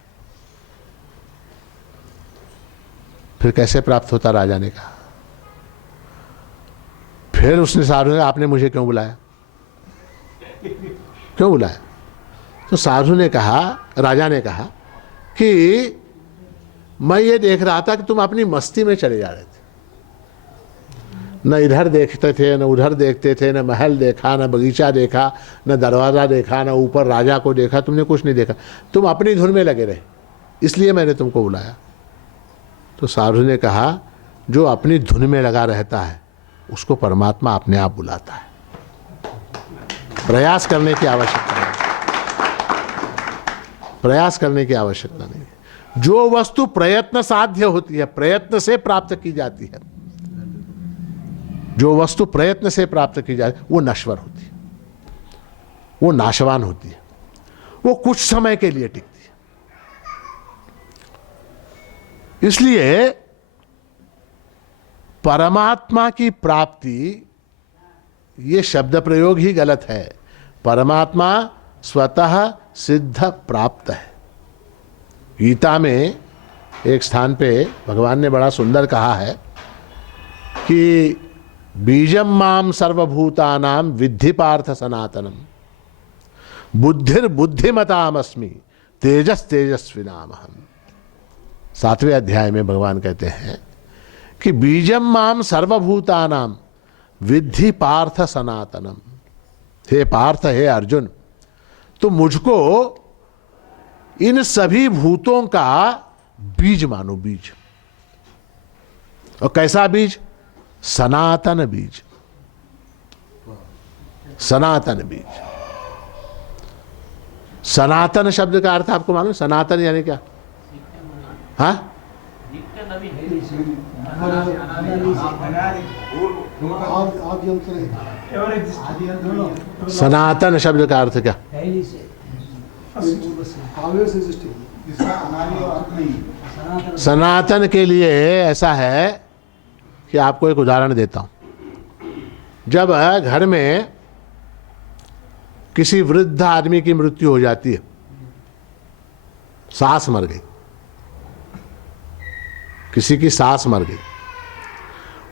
फिर कैसे प्राप्त होता? राजा ने कहा। फिर उसने साधु ने, आपने मुझे क्यों बुलाया, क्यों बुलाया? तो साधु ने कहा, राजा ने कहा कि मैं ये देख रहा था कि तुम अपनी मस्ती में चले जा रहे थे, न इधर देखते थे न उधर देखते थे, न महल देखा न बगीचा देखा न दरवाज़ा देखा न ऊपर राजा को देखा, तुमने कुछ नहीं देखा, तुम अपनी धुन में लगे रहे, इसलिए मैंने तुमको बुलाया। तो साधु ने कहा, जो अपनी धुन में लगा रहता है उसको परमात्मा अपने आप बुलाता है, प्रयास करने की आवश्यकता नहीं, प्रयास करने की आवश्यकता नहीं। जो वस्तु प्रयत्न साध्य होती है, प्रयत्न से प्राप्त की जाती है, जो वस्तु प्रयत्न से प्राप्त की जाती है वो नश्वर होती है, वो नाशवान होती है, वो कुछ समय के लिए टिकती है। इसलिए परमात्मा की प्राप्ति, ये शब्द प्रयोग ही गलत है। परमात्मा स्वतः सिद्ध प्राप्त है। गीता में एक स्थान पे भगवान ने बड़ा सुंदर कहा है कि बीजम माम सर्वभूतानां विद्धि पार्थ सनातनम, बुद्धिर्बुद्धिमतामस्मि तेजस तेजस्विनामहम्। 7वें अध्याय में भगवान कहते हैं कि बीजम माम सर्वभूतानाम विद्धि पार्थ सनातनम। हे पार्थ, हे अर्जुन, तो मुझको इन सभी भूतों का बीज मानो। बीज, और कैसा बीज? सनातन बीज। सनातन बीज। सनातन शब्द का अर्थ आपको मालूम? सनातन यानी क्या? हाँ, सनातन शब्द का अर्थ क्या? सनातन के लिए ऐसा है कि आपको एक उदाहरण देता हूं। जब घर में किसी वृद्ध आदमी की मृत्यु हो जाती है, सास मर गई, किसी की सास मर गई,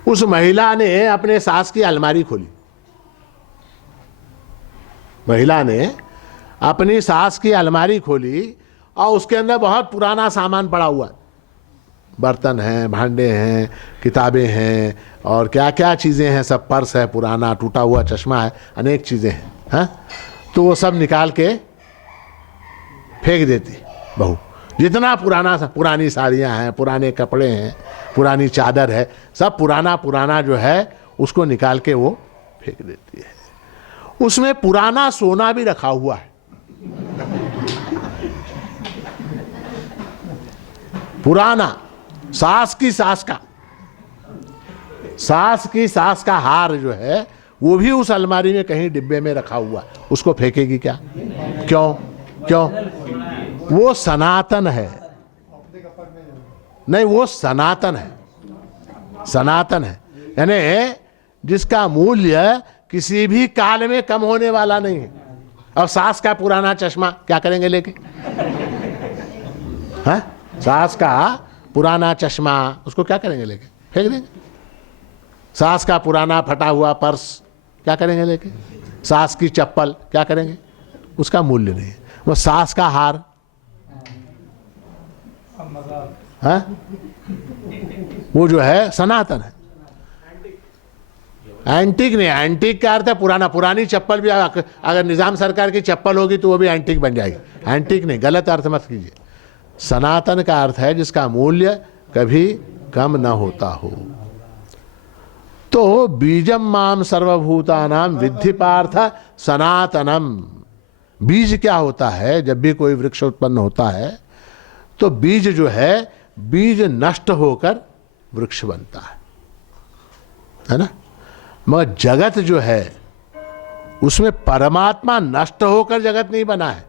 उस महिला ने अपने सास की अलमारी खोली। महिला ने अपनी सास की अलमारी खोली और उसके अंदर बहुत पुराना सामान पड़ा हुआ है। बर्तन हैं, भांडे हैं, किताबें हैं और क्या क्या चीज़ें हैं, सब पर्स है पुराना, टूटा हुआ चश्मा है, अनेक चीज़ें हैं। हाँ, तो वो सब निकाल के फेंक देती बहू। जितना पुराना, पुरानी साड़ियाँ हैं, पुराने कपड़े हैं, पुरानी चादर है, सब पुराना पुराना जो है उसको निकाल के वो फेंक देती है। उसमें पुराना सोना भी रखा हुआ है। पुराना सास की सास का हार जो है वो भी उस अलमारी में कहीं डिब्बे में रखा हुआ है। उसको फेंकेगी क्या? क्यों? वो सनातन है। नहीं, वो सनातन है। सनातन है यानी जिसका मूल्य किसी भी काल में कम होने वाला नहीं है। और सास का पुराना चश्मा क्या करेंगे लेके? हाँ, सास का पुराना चश्मा उसको क्या करेंगे लेके? फेंक देंगे। सास का पुराना फटा हुआ पर्स क्या करेंगे लेके? सास की चप्पल क्या करेंगे? उसका मूल्य नहीं है। वो सास का हार, हाँ, वो जो है सनातन है। एंटीक नहीं, एंटीक का अर्थ है पुराना। पुरानी चप्पल भी अगर निजाम सरकार की चप्पल होगी तो वो भी एंटीक बन जाएगी। एंटीक नहीं, गलत अर्थ मत कीजिए। सनातन का अर्थ है जिसका मूल्य कभी कम न होता हो। तो बीजम माम सर्वभूतानाम विद्धि पार्थ सनातनम। बीज क्या होता है? जब भी कोई वृक्ष उत्पन्न होता है तो बीज जो है, बीज नष्ट होकर वृक्ष बनता है ना? मगर जगत जो है उसमें परमात्मा नष्ट होकर जगत नहीं बना है।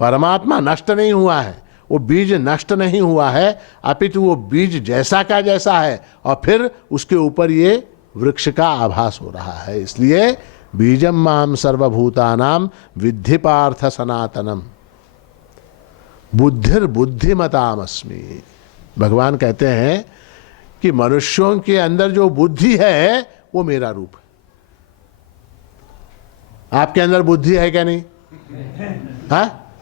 परमात्मा नष्ट नहीं हुआ है, वो बीज नष्ट नहीं हुआ है, अपितु वो बीज जैसा का जैसा है और फिर उसके ऊपर ये वृक्ष का आभास हो रहा है। इसलिए बीजम माम सर्वभूतानाम विद्धि पार्थ सनातनम बुद्धिर बुद्धिमतामस्मि। भगवान कहते हैं कि मनुष्यों के अंदर जो बुद्धि है वो मेरा रूप है। आपके अंदर बुद्धि है क्या नहीं? हाँ,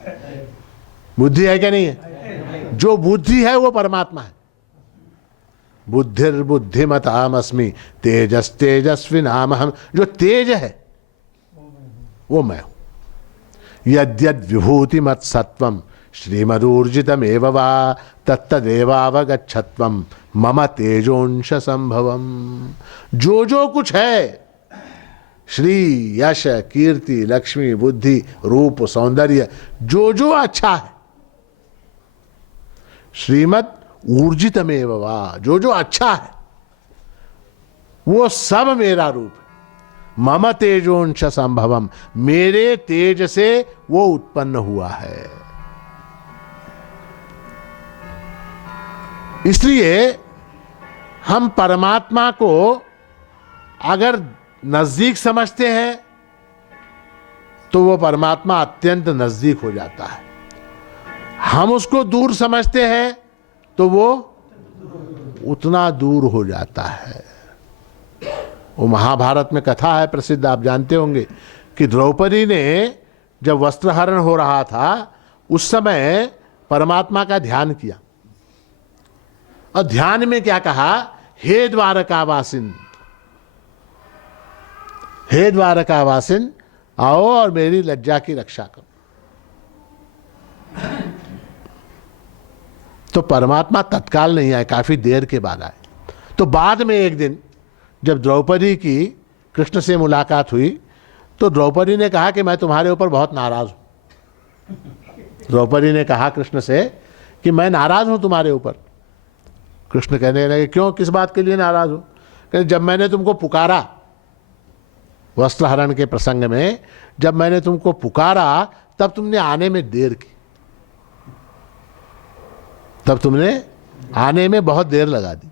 बुद्धि है क्या नहीं है? जो बुद्धि है वो परमात्मा है। बुद्धिर बुद्धिमतामस्मि तेजस तेजस्विनामहम्। जो तेज है वो मैं हूं। यद्यद् विभूति मत सत्वम श्रीमदूर्जितमेव वा तत्तदेवावगच्छत्वम मम तेजोंश संभवम। जो कुछ है, श्री यश कीर्ति लक्ष्मी बुद्धि रूप सौंदर्य, जो अच्छा है, श्रीमद ऊर्जितमेव वा, जो अच्छा है वो सब मेरा रूप है। मम तेजोंश संभवम, मेरे तेज से वो उत्पन्न हुआ है। इसलिए हम परमात्मा को अगर नजदीक समझते हैं तो वो परमात्मा अत्यंत नजदीक हो जाता है। हम उसको दूर समझते हैं तो वो उतना दूर हो जाता है। वो महाभारत में कथा है प्रसिद्ध, आप जानते होंगे कि द्रौपदी ने जब वस्त्रहरण हो रहा था उस समय परमात्मा का ध्यान किया और ध्यान में क्या कहा, हे द्वारकावासिन, हे द्वारकावासिन, आओ और मेरी लज्जा की रक्षा करो। तो परमात्मा तत्काल नहीं आए, काफी देर के बाद आए। तो बाद में एक दिन जब द्रौपदी की कृष्ण से मुलाकात हुई तो द्रौपदी ने कहा कि मैं तुम्हारे ऊपर बहुत नाराज हूं। द्रौपदी ने कहा कृष्ण से कि मैं नाराज हूं तुम्हारे ऊपर। कृष्ण कहने लगे, क्यों, किस बात के लिए नाराज हो? कहते जब मैंने तुमको पुकारा, वस्त्रहरण के प्रसंग में जब मैंने तुमको पुकारा तब तुमने आने में देर की, तब तुमने आने में बहुत देर लगा दी।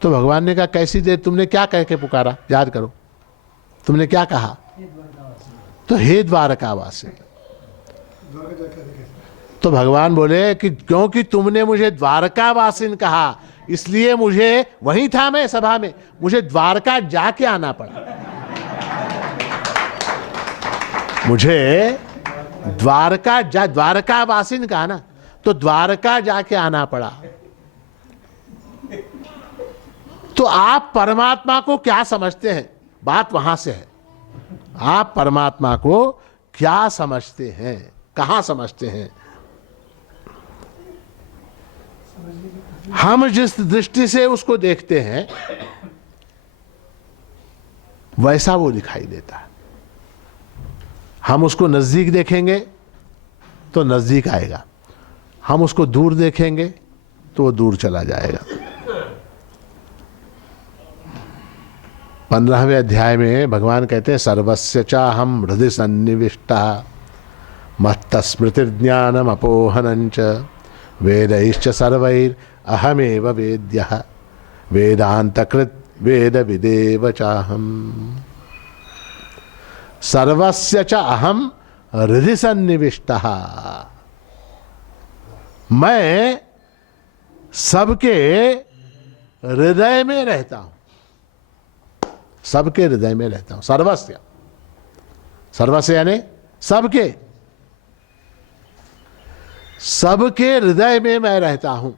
तो भगवान ने कहा, कैसी देर? तुमने क्या कह के पुकारा, याद करो, तुमने क्या कहा? तो हे द्वारकावासी। तो भगवान बोले कि क्योंकि तुमने मुझे द्वारकावासिन कहा इसलिए मुझे, वहीं था मैं सभा में, मुझे द्वारका जाके आना पड़ा। मुझे द्वारकावासिन कहा ना, तो द्वारका जाके आना पड़ा। तो आप परमात्मा को क्या समझते हैं? बात वहां से है। आप परमात्मा को क्या समझते हैं, कहां समझते हैं? हम जिस दृष्टि से उसको देखते हैं वैसा वो दिखाई देता है। हम उसको नजदीक देखेंगे तो नजदीक आएगा, हम उसको दूर देखेंगे तो वो दूर चला जाएगा। 15वें अध्याय में भगवान कहते हैं, सर्वस्य चाहम हृदि सन्निविष्टः मत्तस्मृतिर्ज्ञानम अपोहनञ्च वेदैश्च सर्वैर् अहमेव वेद्यः वेदान्तकृत् वेदविदेव चाहम्। सर्वस्य च अहम हृदि सन्निविष्टः, मैं सबके हृदय में रहता हूं, सबके हृदय में रहता हूं। सर्वस्य, सर्वस्य यानी सबके, सबके हृदय में मैं रहता हूं।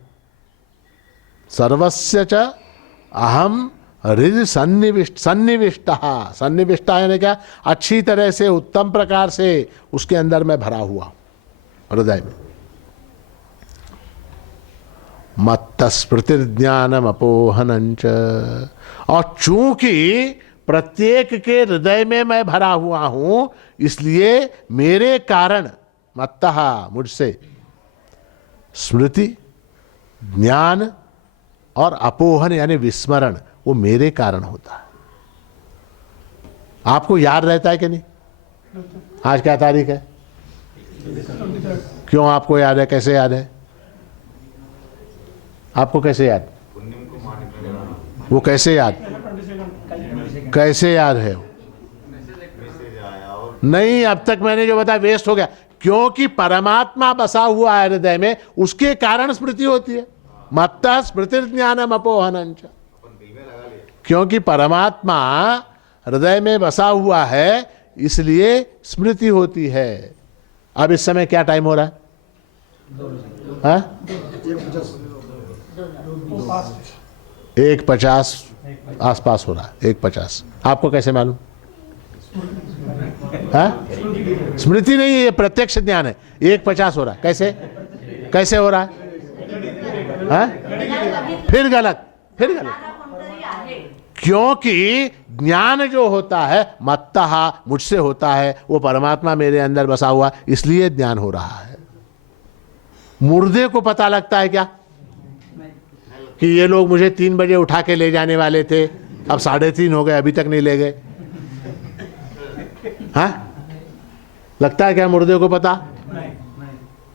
सर्वस्य च अहम हृदय सन्निविष्टः, सन्निविष्टः यानी क्या? अच्छी तरह से, उत्तम प्रकार से उसके अंदर मैं भरा हुआ हूं, हृदय में। मत्तस्मृतिर्ज्ञानम अपोहनञ्च, और चूंकि प्रत्येक के हृदय में मैं भरा हुआ हूं इसलिए मेरे कारण, मत्तः मुझसे, स्मृति, ज्ञान और अपोहन यानी विस्मरण, वो मेरे कारण होता है। आपको याद रहता है कि नहीं? आज क्या तारीख है? क्यों आपको याद है? कैसे याद है आपको? कैसे याद? वो कैसे याद, कैसे याद है? नहीं, अब तक मैंने जो बताया वेस्ट हो गया। क्योंकि परमात्मा बसा हुआ है हृदय में, उसके कारण स्मृति होती है। मत्तः स्मृतिर्ज्ञानम अपोहनञ्च, क्योंकि परमात्मा हृदय में बसा हुआ है इसलिए स्मृति होती है। अब इस समय क्या टाइम हो रहा है? 1:50 आसपास हो रहा है, 1:50। आपको कैसे मालूम? स्मृति नहीं है, ये प्रत्यक्ष ज्ञान है। 1:50 हो रहा है, कैसे? कैसे हो रहा है? फिर गलत, फिर गलत। क्योंकि ज्ञान जो होता है मत्तः मुझसे होता है, वो परमात्मा मेरे अंदर बसा हुआ, इसलिए ज्ञान हो रहा है। मुर्दे को पता लगता है क्या कि ये लोग मुझे 3 बजे उठा के ले जाने वाले थे, अब 3:30 हो गए, अभी तक नहीं ले गए? हाँ, लगता है क्या मुर्दे को पता?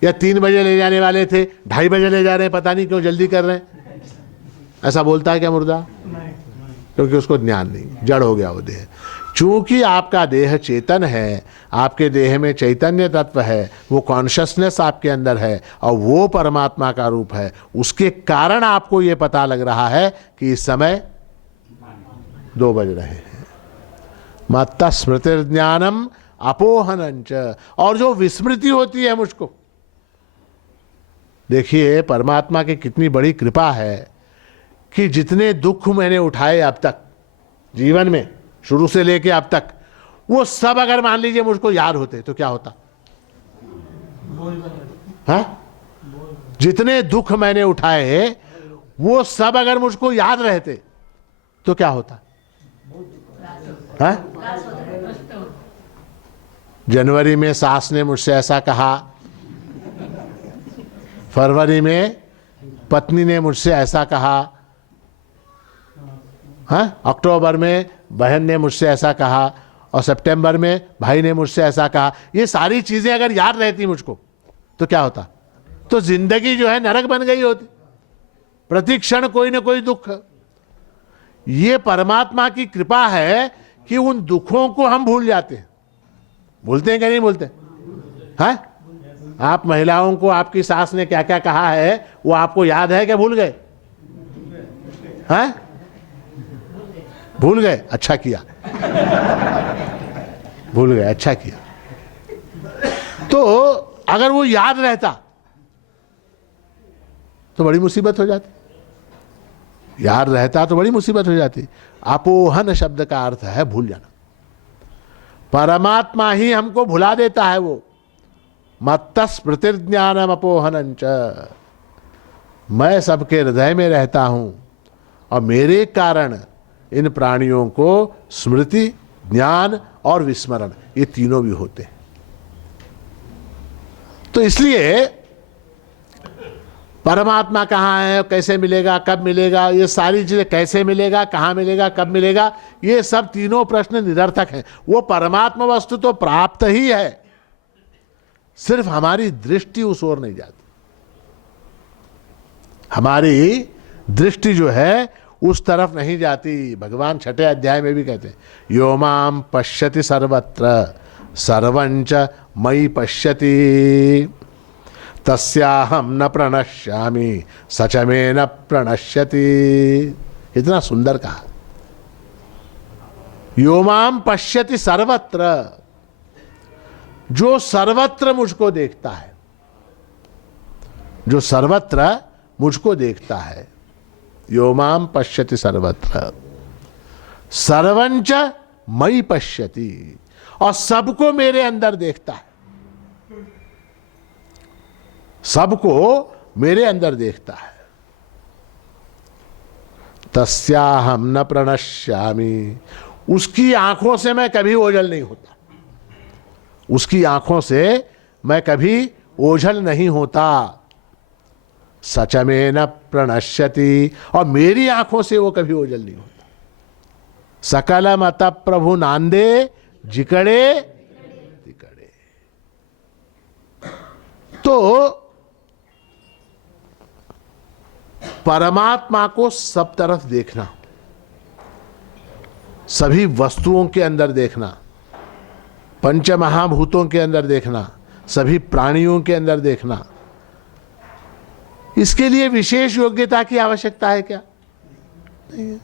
या 3 बजे ले जाने वाले थे, 2:30 बजे ले जा रहे हैं, पता नहीं क्यों जल्दी कर रहे हैं? ऐसा बोलता है क्या मुर्दा? क्योंकि उसको ज्ञान नहीं, जड़ हो गया वो देह। चूंकि आपका देह चेतन है, आपके देह में चैतन्य तत्व है, वो कॉन्शसनेस आपके अंदर है और वो परमात्मा का रूप है, उसके कारण आपको ये पता लग रहा है कि इस समय 2 बज रहे हैं। मत्तः स्मृतिर्ज्ञानम अपोहनंच, और जो विस्मृति होती है मुझको। देखिए परमात्मा की कितनी बड़ी कृपा है कि जितने दुख मैंने उठाए अब तक जीवन में, शुरू से लेके अब तक, वो सब अगर मान लीजिए मुझको याद होते तो क्या होता? हाँ? जितने दुख मैंने उठाए वो सब अगर मुझको याद रहते तो क्या होता? हाँ? जनवरी में सास ने मुझसे ऐसा कहा, फरवरी में पत्नी ने मुझसे ऐसा कहा, हाँ? अक्टूबर में बहन ने मुझसे ऐसा कहा, और सितंबर में भाई ने मुझसे ऐसा कहा। ये सारी चीजें अगर याद रहती मुझको तो क्या होता? तो जिंदगी जो है नरक बन गई होती, प्रति क्षण कोई ना कोई दुख। ये परमात्मा की कृपा है कि उन दुखों को हम भूल जाते हैं। भूलते हैं कि नहीं भूलते? हैं? आप महिलाओं को आपकी सास ने क्या क्या कहा है वो आपको याद है क्या? भूल गए? हैं? भूल गए? अच्छा किया, भूल गए, अच्छा किया। तो अगर वो याद रहता तो बड़ी मुसीबत हो जाती। याद रहता तो बड़ी मुसीबत हो जाती। अपोहन शब्द का अर्थ है भूल जाना। परमात्मा ही हमको भुला देता है। वो मत्तस्मृतिर्ज्ञानम अपोहनंच, मैं सबके हृदय में रहता हूं और मेरे कारण इन प्राणियों को स्मृति, ज्ञान और विस्मरण, ये तीनों भी होते हैं। तो इसलिए परमात्मा कहाँ है, कैसे मिलेगा, कब मिलेगा, ये सारी चीजें, कैसे मिलेगा, कहाँ मिलेगा, कब मिलेगा, ये सब तीनों प्रश्न निरर्थक हैं। वो परमात्मा वस्तु तो प्राप्त ही है, सिर्फ हमारी दृष्टि उस ओर नहीं जाती। हमारी दृष्टि जो है उस तरफ नहीं जाती। भगवान 6ठे अध्याय में भी कहते हैं, यो माम पश्यति सर्वत्र सर्वंच मयि पश्यति तस्याहम न प्रणश्यामि सच में न प्रणश्यति। इतना सुंदर कहा, यो माम पश्यति सर्वत्र, जो सर्वत्र मुझको देखता है, जो सर्वत्र मुझको देखता है। यो माम पश्यति सर्वत्र सर्वंच मयि पश्यति, और सबको मेरे अंदर देखता है, सबको मेरे अंदर देखता है। तस्याहम न प्रणश्यामि, उसकी आंखों से मैं कभी ओझल नहीं होता, उसकी आंखों से मैं कभी ओझल नहीं होता। सच में न प्रणश्यति, और मेरी आंखों से वो कभी ओझल नहीं होता। सकल मत प्रभु नांदे जिकड़े तिकड़े। तो परमात्मा को सब तरफ देखना, सभी वस्तुओं के अंदर देखना, पंच महाभूतों के अंदर देखना, सभी प्राणियों के अंदर देखना, इसके लिए विशेष योग्यता की आवश्यकता है क्या? नहीं है।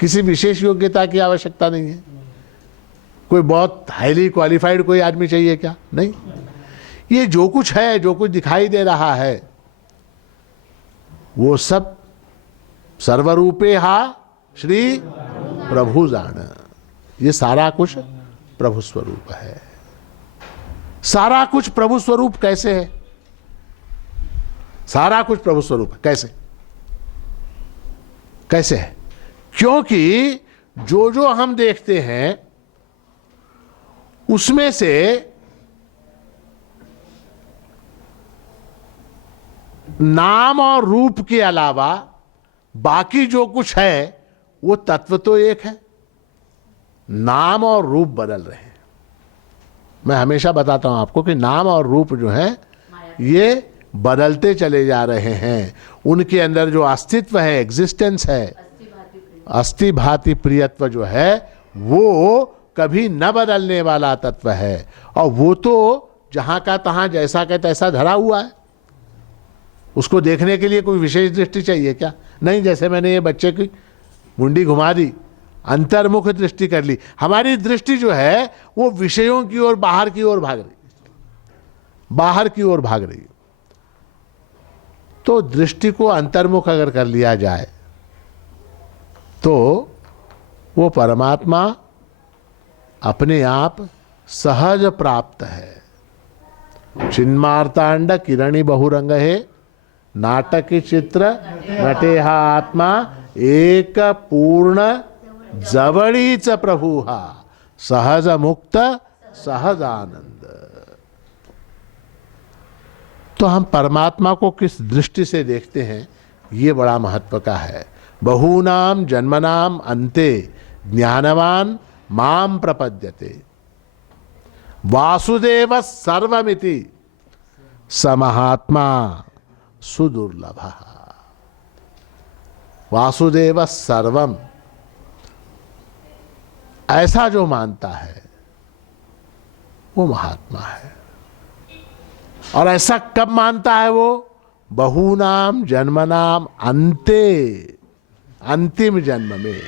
किसी विशेष योग्यता की आवश्यकता नहीं है। कोई बहुत हाईली क्वालिफाइड कोई आदमी चाहिए क्या? नहीं। ये जो कुछ है, जो कुछ दिखाई दे रहा है, वो सब सर्वरूपे हा श्री प्रभु जान, ये सारा कुछ प्रभु स्वरूप है। सारा कुछ प्रभु स्वरूप कैसे है? सारा कुछ प्रभु स्वरूप है। कैसे? कैसे है? क्योंकि जो जो हम देखते हैं उसमें से नाम और रूप के अलावा बाकी जो कुछ है वो तत्व तो एक है, नाम और रूप बदल रहे हैं। मैं हमेशा बताता हूं आपको कि नाम और रूप जो है ये बदलते चले जा रहे हैं। उनके अंदर जो अस्तित्व है, एग्जिस्टेंस है, अस्थि भाति प्रियत्व जो है, वो कभी न बदलने वाला तत्व है। और वो तो जहां का तहां जैसा का तैसा धरा हुआ है। उसको देखने के लिए कोई विशेष दृष्टि चाहिए क्या? नहीं। जैसे मैंने ये बच्चे की मुंडी घुमा दी, अंतर्मुख दृष्टि कर ली। हमारी दृष्टि जो है वो विषयों की ओर, बाहर की ओर भाग रही, बाहर की ओर भाग रही। तो दृष्टि को अंतर्मुख अगर कर लिया जाए तो वो परमात्मा अपने आप सहज प्राप्त है। चिन्मार्तांड किरणी बहुरंग है, नाटक चित्र नटेहा आत्मा, एक पूर्ण जवळीच प्रभुहा, सहज मुक्त सहज आनंद। तो हम परमात्मा को किस दृष्टि से देखते हैं, ये बड़ा महत्व का है। बहूनाम जन्मनाम अन्ते ज्ञानवान माम प्रपद्यते, वासुदेव सर्वमिति स महात्मा सुदुर्लभ। वासुदेव सर्वम, ऐसा जो मानता है वो महात्मा है। और ऐसा कब मानता है वो? बहूनाम जन्मनाम अन्ते, अंतिम जन्म में।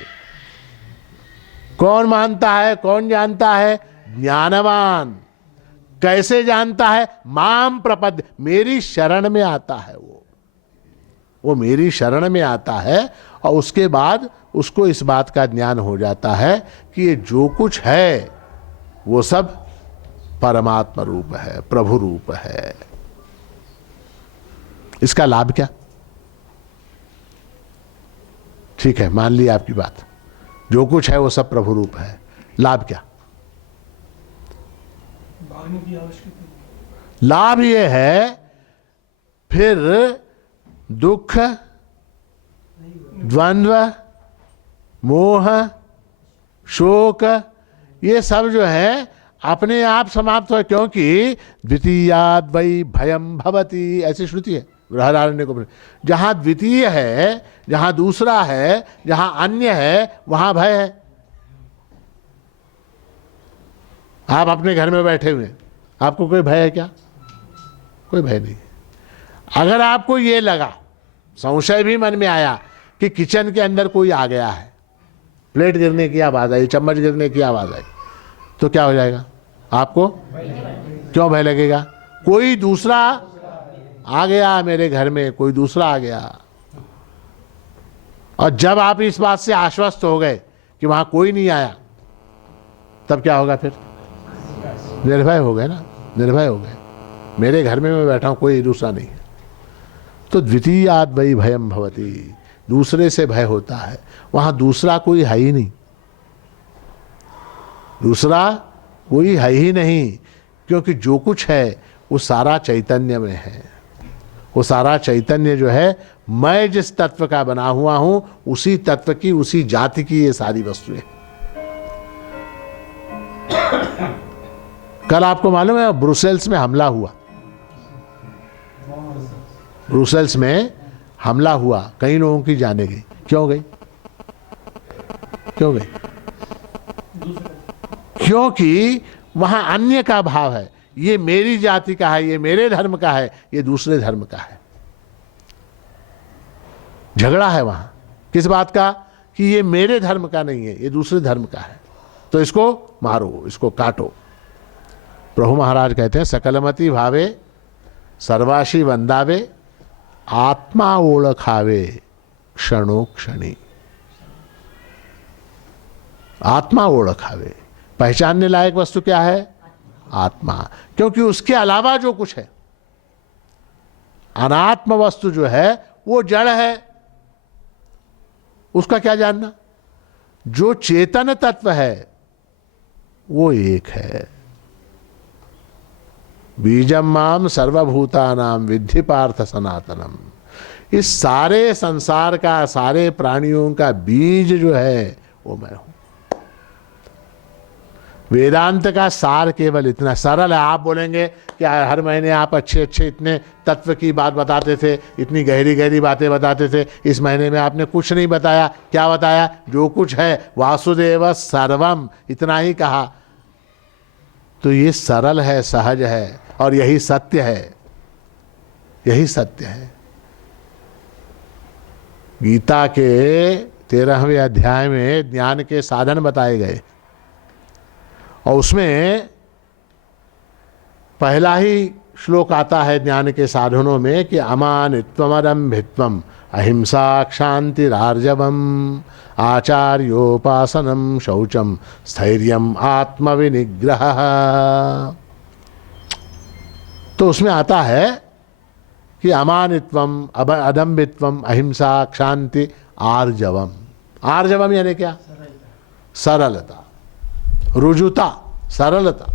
कौन मानता है, कौन जानता है? ज्ञानवान। कैसे जानता है? माम प्रपद, मेरी शरण में आता है वो मेरी शरण में आता है। और उसके बाद उसको इस बात का ज्ञान हो जाता है कि ये जो कुछ है वो सब परमात्मा रूप है, प्रभु रूप है। इसका लाभ क्या? ठीक है, मान ली आपकी बात, जो कुछ है वो सब प्रभु रूप है, लाभ क्या? भागने की आवश्यकता। लाभ ये है फिर दुख, द्वंद्व, मोह, शोक, ये सब जो है अपने आप समाप्त हो, क्योंकि द्वितीयाद वै भयम भवति, ऐसी श्रुति है बृहदारण्यक को। जहां द्वितीय है, जहां दूसरा है, जहां अन्य है, वहां भय है। आप अपने घर में बैठे हुए, आपको कोई भय है क्या? कोई भय नहीं। अगर आपको ये लगा, संशय भी मन में आया कि किचन के अंदर कोई आ गया है, प्लेट गिरने की आवाज आई, चम्मच गिरने की आवाज आई, तो क्या हो जाएगा? आपको क्यों भय लगेगा? कोई दूसरा आ गया मेरे घर में, कोई दूसरा आ गया। और जब आप इस बात से आश्वस्त हो गए कि वहां कोई नहीं आया, तब क्या होगा? फिर निर्भय हो गए ना, निर्भय हो गए। मेरे घर में मैं बैठा हूं, कोई दूसरा नहीं है। तो द्वितीयाद वै भयम भवति, दूसरे से भय होता है। वहां दूसरा कोई है ही नहीं, दूसरा कोई है ही नहीं, क्योंकि जो कुछ है वो सारा चैतन्य में है। वो सारा चैतन्य जो है, मैं जिस तत्व का बना हुआ हूं, उसी तत्व की, उसी जाति की ये सारी वस्तुएं। कल आपको मालूम है ब्रुसेल्स में हमला हुआ, ब्रुसेल्स में हमला हुआ, कई लोगों की जाने गई। क्यों गई? क्यों गई? क्योंकि वहां अन्य का भाव है। ये मेरी जाति का है, ये मेरे धर्म का है, ये दूसरे धर्म का है। झगड़ा है वहां, किस बात का? कि ये मेरे धर्म का नहीं है, ये दूसरे धर्म का है, तो इसको मारो, इसको काटो। प्रभु महाराज कहते हैं, सकलमति भावे सर्वाशी वंदावे, आत्मा ओळखावे क्षणो क्षणी। आत्मा ओळखावे, पहचानने लायक वस्तु क्या है? आत्मा। क्योंकि उसके अलावा जो कुछ है, अनात्म वस्तु जो है वो जड़ है, उसका क्या जानना? जो चेतन तत्व है वो एक है। बीजम माम सर्वभूतानाम विद्धि पार्थ सनातनम। इस सारे संसार का, सारे प्राणियों का बीज जो है वो मैं हूं। वेदांत का सार केवल इतना सरल है। आप बोलेंगे कि हर महीने आप अच्छे अच्छे इतने तत्व की बात बताते थे, इतनी गहरी गहरी बातें बताते थे, इस महीने में आपने कुछ नहीं बताया। क्या बताया? जो कुछ है वासुदेव सर्वम, इतना ही कहा। तो ये सरल है, सहज है, और यही सत्य है, यही सत्य है। गीता के 13वें अध्याय में ज्ञान के साधन बताए गए और उसमें पहला ही श्लोक आता है ज्ञान के साधनों में कि अमानित्वमदम्भित्वम अहिंसा क्षान्तिरार्जवम आचार्योपासनम शौचम स्थैर्यम आत्मविनिग्रह। तो उसमें आता है कि अमानित्वम अदम्भित्वम अहिंसा क्षान्ति आर्जवम। आर्जवम यानी क्या? सरलता, रुजुता, सरलता।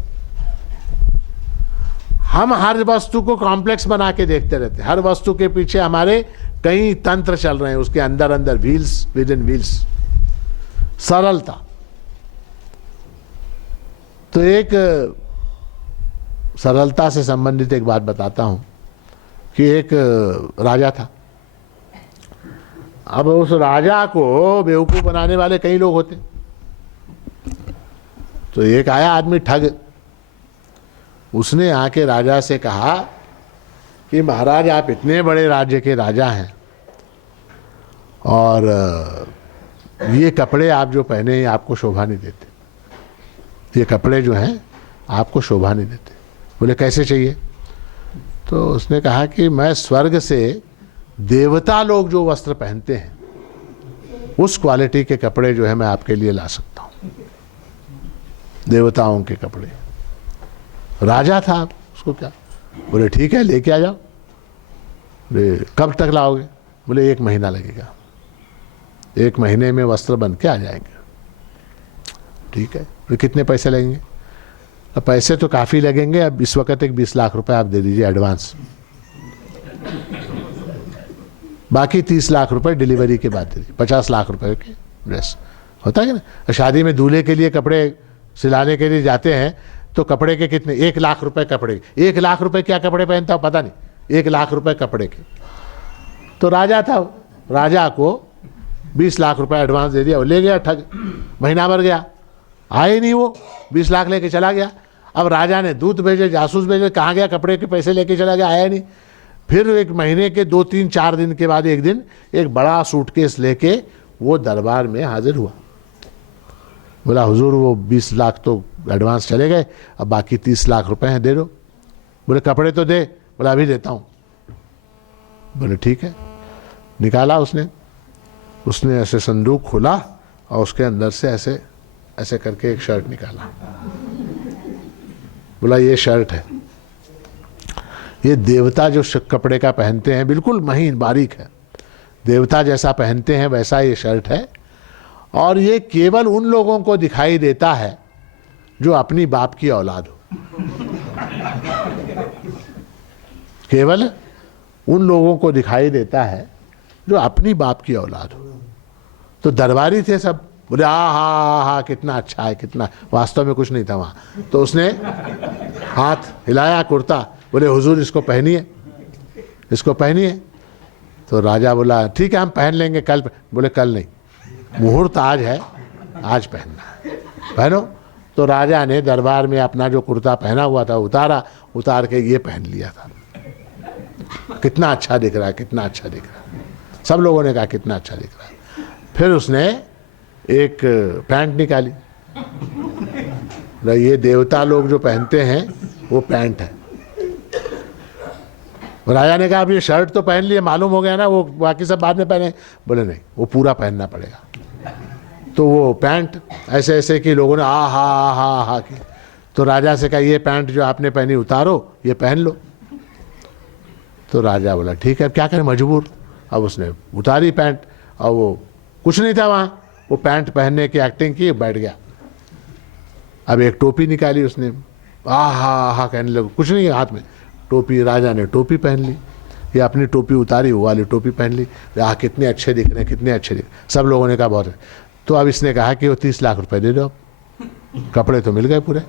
हम हर वस्तु को कॉम्प्लेक्स बना के देखते रहते हैं। हर वस्तु के पीछे हमारे कई तंत्र चल रहे हैं, उसके अंदर अंदर व्हील्स विद इन व्हील्स। सरलता। तो एक सरलता से संबंधित एक बात बताता हूं कि एक राजा था। अब उस राजा को बेवकूफ बनाने वाले कई लोग होते। तो एक आया आदमी ठग, उसने आके राजा से कहा कि महाराज आप इतने बड़े राज्य के राजा हैं और ये कपड़े आप जो पहने हैं आपको शोभा नहीं देते। ये कपड़े जो हैं आपको शोभा नहीं देते। बोले कैसे चाहिए? तो उसने कहा कि मैं स्वर्ग से देवता लोग जो वस्त्र पहनते हैं उस क्वालिटी के कपड़े जो है मैं आपके लिए ला सकता हूँ। देवताओं के कपड़े। राजा था, उसको क्या? बोले ठीक है लेके आ जाओ। बोले कब तक लाओगे? बोले 1 महीना लगेगा। 1 महीने में वस्त्र बन के आ जाएंगे। ठीक है। बोले कितने पैसे लगेंगे? अब पैसे तो काफ़ी लगेंगे। अब इस वक्त एक 20 लाख रुपए आप दे दीजिए एडवांस, बाकी 30 लाख रुपए डिलीवरी के बाद दे दीजिए। 50 लाख रुपए के ड्रेस होता है ना। शादी में दूल्हे के लिए कपड़े सिलाने के लिए जाते हैं तो कपड़े के कितने? 1 लाख रुपए कपड़े। 1 लाख रुपए क्या कपड़े पहनता हो पता नहीं। 1 लाख रुपए कपड़े के। तो राजा था, राजा को 20 लाख रुपए एडवांस दे दिया। वो ले गया ठग। महीना भर गया, आए नहीं वो। 20 लाख लेके चला गया। अब राजा ने दूत भेजे, जासूस भेजे, कहाँ गया? कपड़े के पैसे लेके चला गया, आया नहीं। फिर 1 महीने के 2, 3, 4 दिन के बाद एक दिन एक बड़ा सूटकेस लेके वो दरबार में हाजिर हुआ। बोला हुजूर वो 20 लाख तो एडवांस चले गए, अब बाकी 30 लाख रुपए हैं, दे दो। बोले कपड़े तो दे। बोला अभी देता हूँ। बोले ठीक है। निकाला उसने ऐसे संदूक खोला और उसके अंदर से ऐसे ऐसे करके एक शर्ट निकाला। बोला ये शर्ट है। ये देवता जो कपड़े का पहनते हैं बिल्कुल महीन बारीक है, देवता जैसा पहनते हैं वैसा ये शर्ट है। और ये केवल उन लोगों को दिखाई देता है जो अपनी बाप की औलाद हो। केवल उन लोगों को दिखाई देता है जो अपनी बाप की औलाद हो। तो दरबारी थे सब। बोले हा कितना अच्छा है, कितना। वास्तव में कुछ नहीं था वहाँ। तो उसने हाथ हिलाया कुर्ता। बोले हुजूर इसको पहनिए, इसको पहनिए। तो राजा बोला ठीक है हम पहन लेंगे कल। बोले कल नहीं, मुहूर्त आज है, आज पहनना है, पहनो। तो राजा ने दरबार में अपना जो कुर्ता पहना हुआ था उतारा, उतार के ये पहन लिया था। कितना अच्छा दिख रहा है, कितना अच्छा दिख रहा है। सब लोगों ने कहा कितना अच्छा दिख रहा है। फिर उसने एक पैंट निकाली। ये देवता लोग जो पहनते हैं वो पैंट है। राजा ने कहा अब ये शर्ट तो पहन लिए, मालूम हो गया ना, वो बाकी सब बाद में पहने। बोले नहीं, वो पूरा पहनना पड़ेगा। तो वो पैंट ऐसे ऐसे कि लोगों ने हा की। तो राजा से कहा ये पैंट जो आपने पहनी उतारो, ये पहन लो। तो राजा बोला ठीक है, अब क्या करें, मजबूर। अब उसने उतारी पैंट और वो कुछ नहीं था वहाँ, वो पैंट पहनने की एक्टिंग की, बैठ गया। अब एक टोपी निकाली उसने, हा कहने लगा, कुछ नहीं है हाथ में टोपी। राजा ने टोपी पहन ली, ये अपनी टोपी उतारी, वो वाली टोपी पहन ली। कितने अच्छे दिख रहे हैं, कितने अच्छे दिख। सब लोगों ने कहा बहुत है। तो अब इसने कहा कि वो 30 लाख रुपए दे दो। कपड़े तो मिल गए पूरे,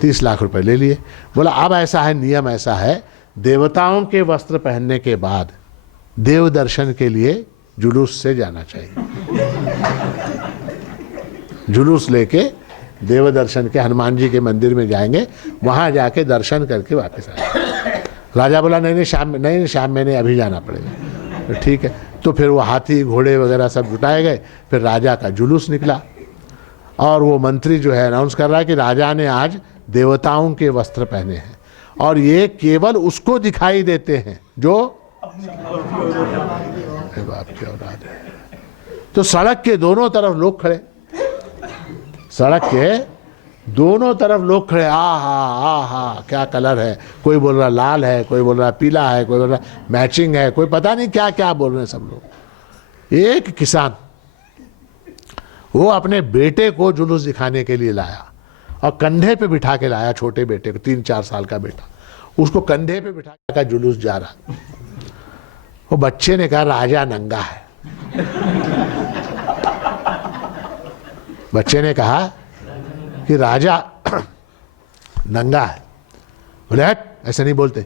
30 लाख रुपए ले लिए। बोला अब ऐसा है, नियम ऐसा है, देवताओं के वस्त्र पहनने के बाद देव दर्शन के लिए जुलूस से जाना चाहिए। जुलूस लेके देव दर्शन के हनुमान जी के मंदिर में जाएंगे, वहां जाके दर्शन करके वापस आएंगे। राजा बोला नहीं शाम में नहीं, अभी जाना पड़ेगा। तो ठीक है, तो फिर वो हाथी घोड़े वगैरह सब जुटाए गए, फिर राजा का जुलूस निकला और वो मंत्री जो है अनाउंस कर रहा है कि राजा ने आज देवताओं के वस्त्र पहने हैं और ये केवल उसको दिखाई देते हैं जो अरे बाप की औलाद है। तो सड़क के दोनों तरफ लोग खड़े, सड़क के दोनों तरफ लोग खड़े, आहा क्या कलर है, कोई बोल रहा लाल है, कोई बोल रहा पीला है, कोई बोल रहा मैचिंग है, कोई पता नहीं क्या क्या बोल रहे हैं सब लोग। एक किसान वो अपने बेटे को जुलूस दिखाने के लिए लाया और कंधे पे बिठा के लाया, छोटे बेटे को, 3-4 साल का बेटा, उसको कंधे पे बिठा के जुलूस जा रहा। वो बच्चे ने कहा राजा नंगा है। बच्चे ने कहा कि राजा नंगा है। बोले हट, ऐसे नहीं बोलते,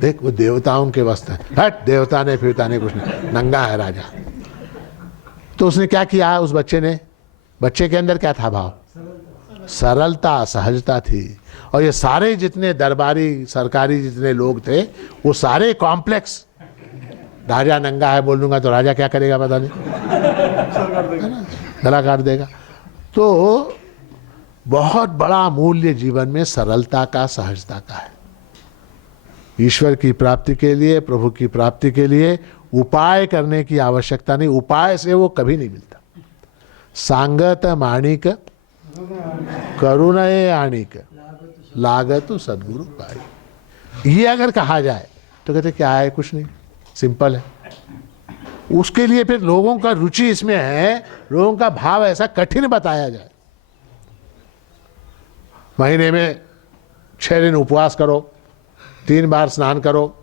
देख वो देवताओं के वस्त्र है, हट देवता ने फिरता ने कुछ नहीं, नंगा है राजा। तो उसने क्या किया, उस बच्चे ने, बच्चे के अंदर क्या था भाव, सरलता सहजता थी। और ये सारे जितने दरबारी सरकारी जितने लोग थे वो सारे कॉम्प्लेक्स, राजा नंगा है बोल दूंगा तो राजा क्या करेगा पता नहीं, गला काट देगा। तो बहुत बड़ा मूल्य जीवन में सरलता का, सहजता का है। ईश्वर की प्राप्ति के लिए, प्रभु की प्राप्ति के लिए उपाय करने की आवश्यकता नहीं, उपाय से वो कभी नहीं मिलता। सांगत माणिक करुणय आणिक लागत सदगुरु पाई। ये अगर कहा जाए तो कहते क्या है, कुछ नहीं, सिंपल है। उसके लिए फिर लोगों का रुचि इसमें है, लोगों का भाव ऐसा कठिन बताया जाए। महीने में 6 दिन उपवास करो, 3 बार स्नान करो,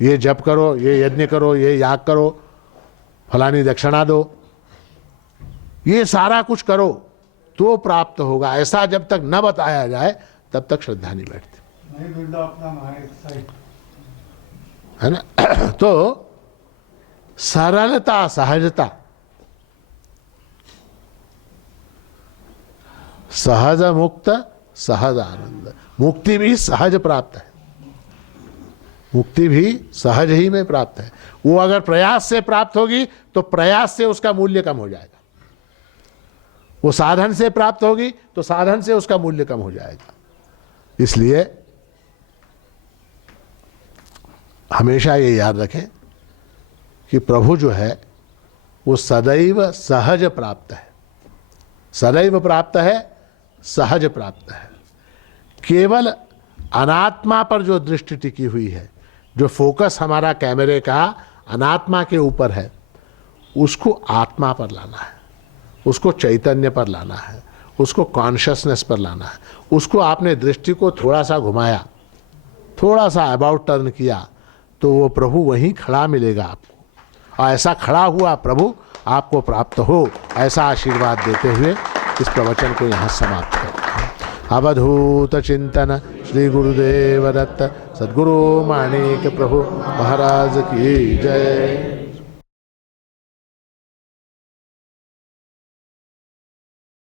ये जप करो, ये यज्ञ करो, ये याग करो, फलानी दक्षिणा दो, ये सारा कुछ करो तो प्राप्त होगा, ऐसा जब तक न बताया जाए तब तक श्रद्धा नहीं बैठती, है ना। तो सरलता सहजता, सहज मुक्त सहज आनंद, मुक्ति भी सहज प्राप्त है, मुक्ति भी सहज ही में प्राप्त है। वो अगर प्रयास से प्राप्त होगी तो प्रयास से उसका मूल्य कम हो जाएगा, वो साधन से प्राप्त होगी तो साधन से उसका मूल्य कम हो जाएगा। इसलिए हमेशा ये याद रखें कि प्रभु जो है वो सदैव सहज प्राप्त है, सदैव प्राप्त है, सहज प्राप्त है। केवल अनात्मा पर जो दृष्टि टिकी हुई है, जो फोकस हमारा कैमरे का अनात्मा के ऊपर है, उसको आत्मा पर लाना है, उसको चैतन्य पर लाना है, उसको कॉन्शियसनेस पर लाना है। उसको आपने दृष्टि को थोड़ा सा घुमाया, थोड़ा सा अबाउट टर्न किया तो वो प्रभु वहीं खड़ा मिलेगा आपको, और ऐसा खड़ा हुआ प्रभु आपको प्राप्त हो, ऐसा आशीर्वाद देते हुए इस प्रवचन को यहाँ समाप्त करते हैं। अवधूत चिंतन श्री गुरुदेव दत्त सद्गुरु माणिक प्रभु महाराज की जय।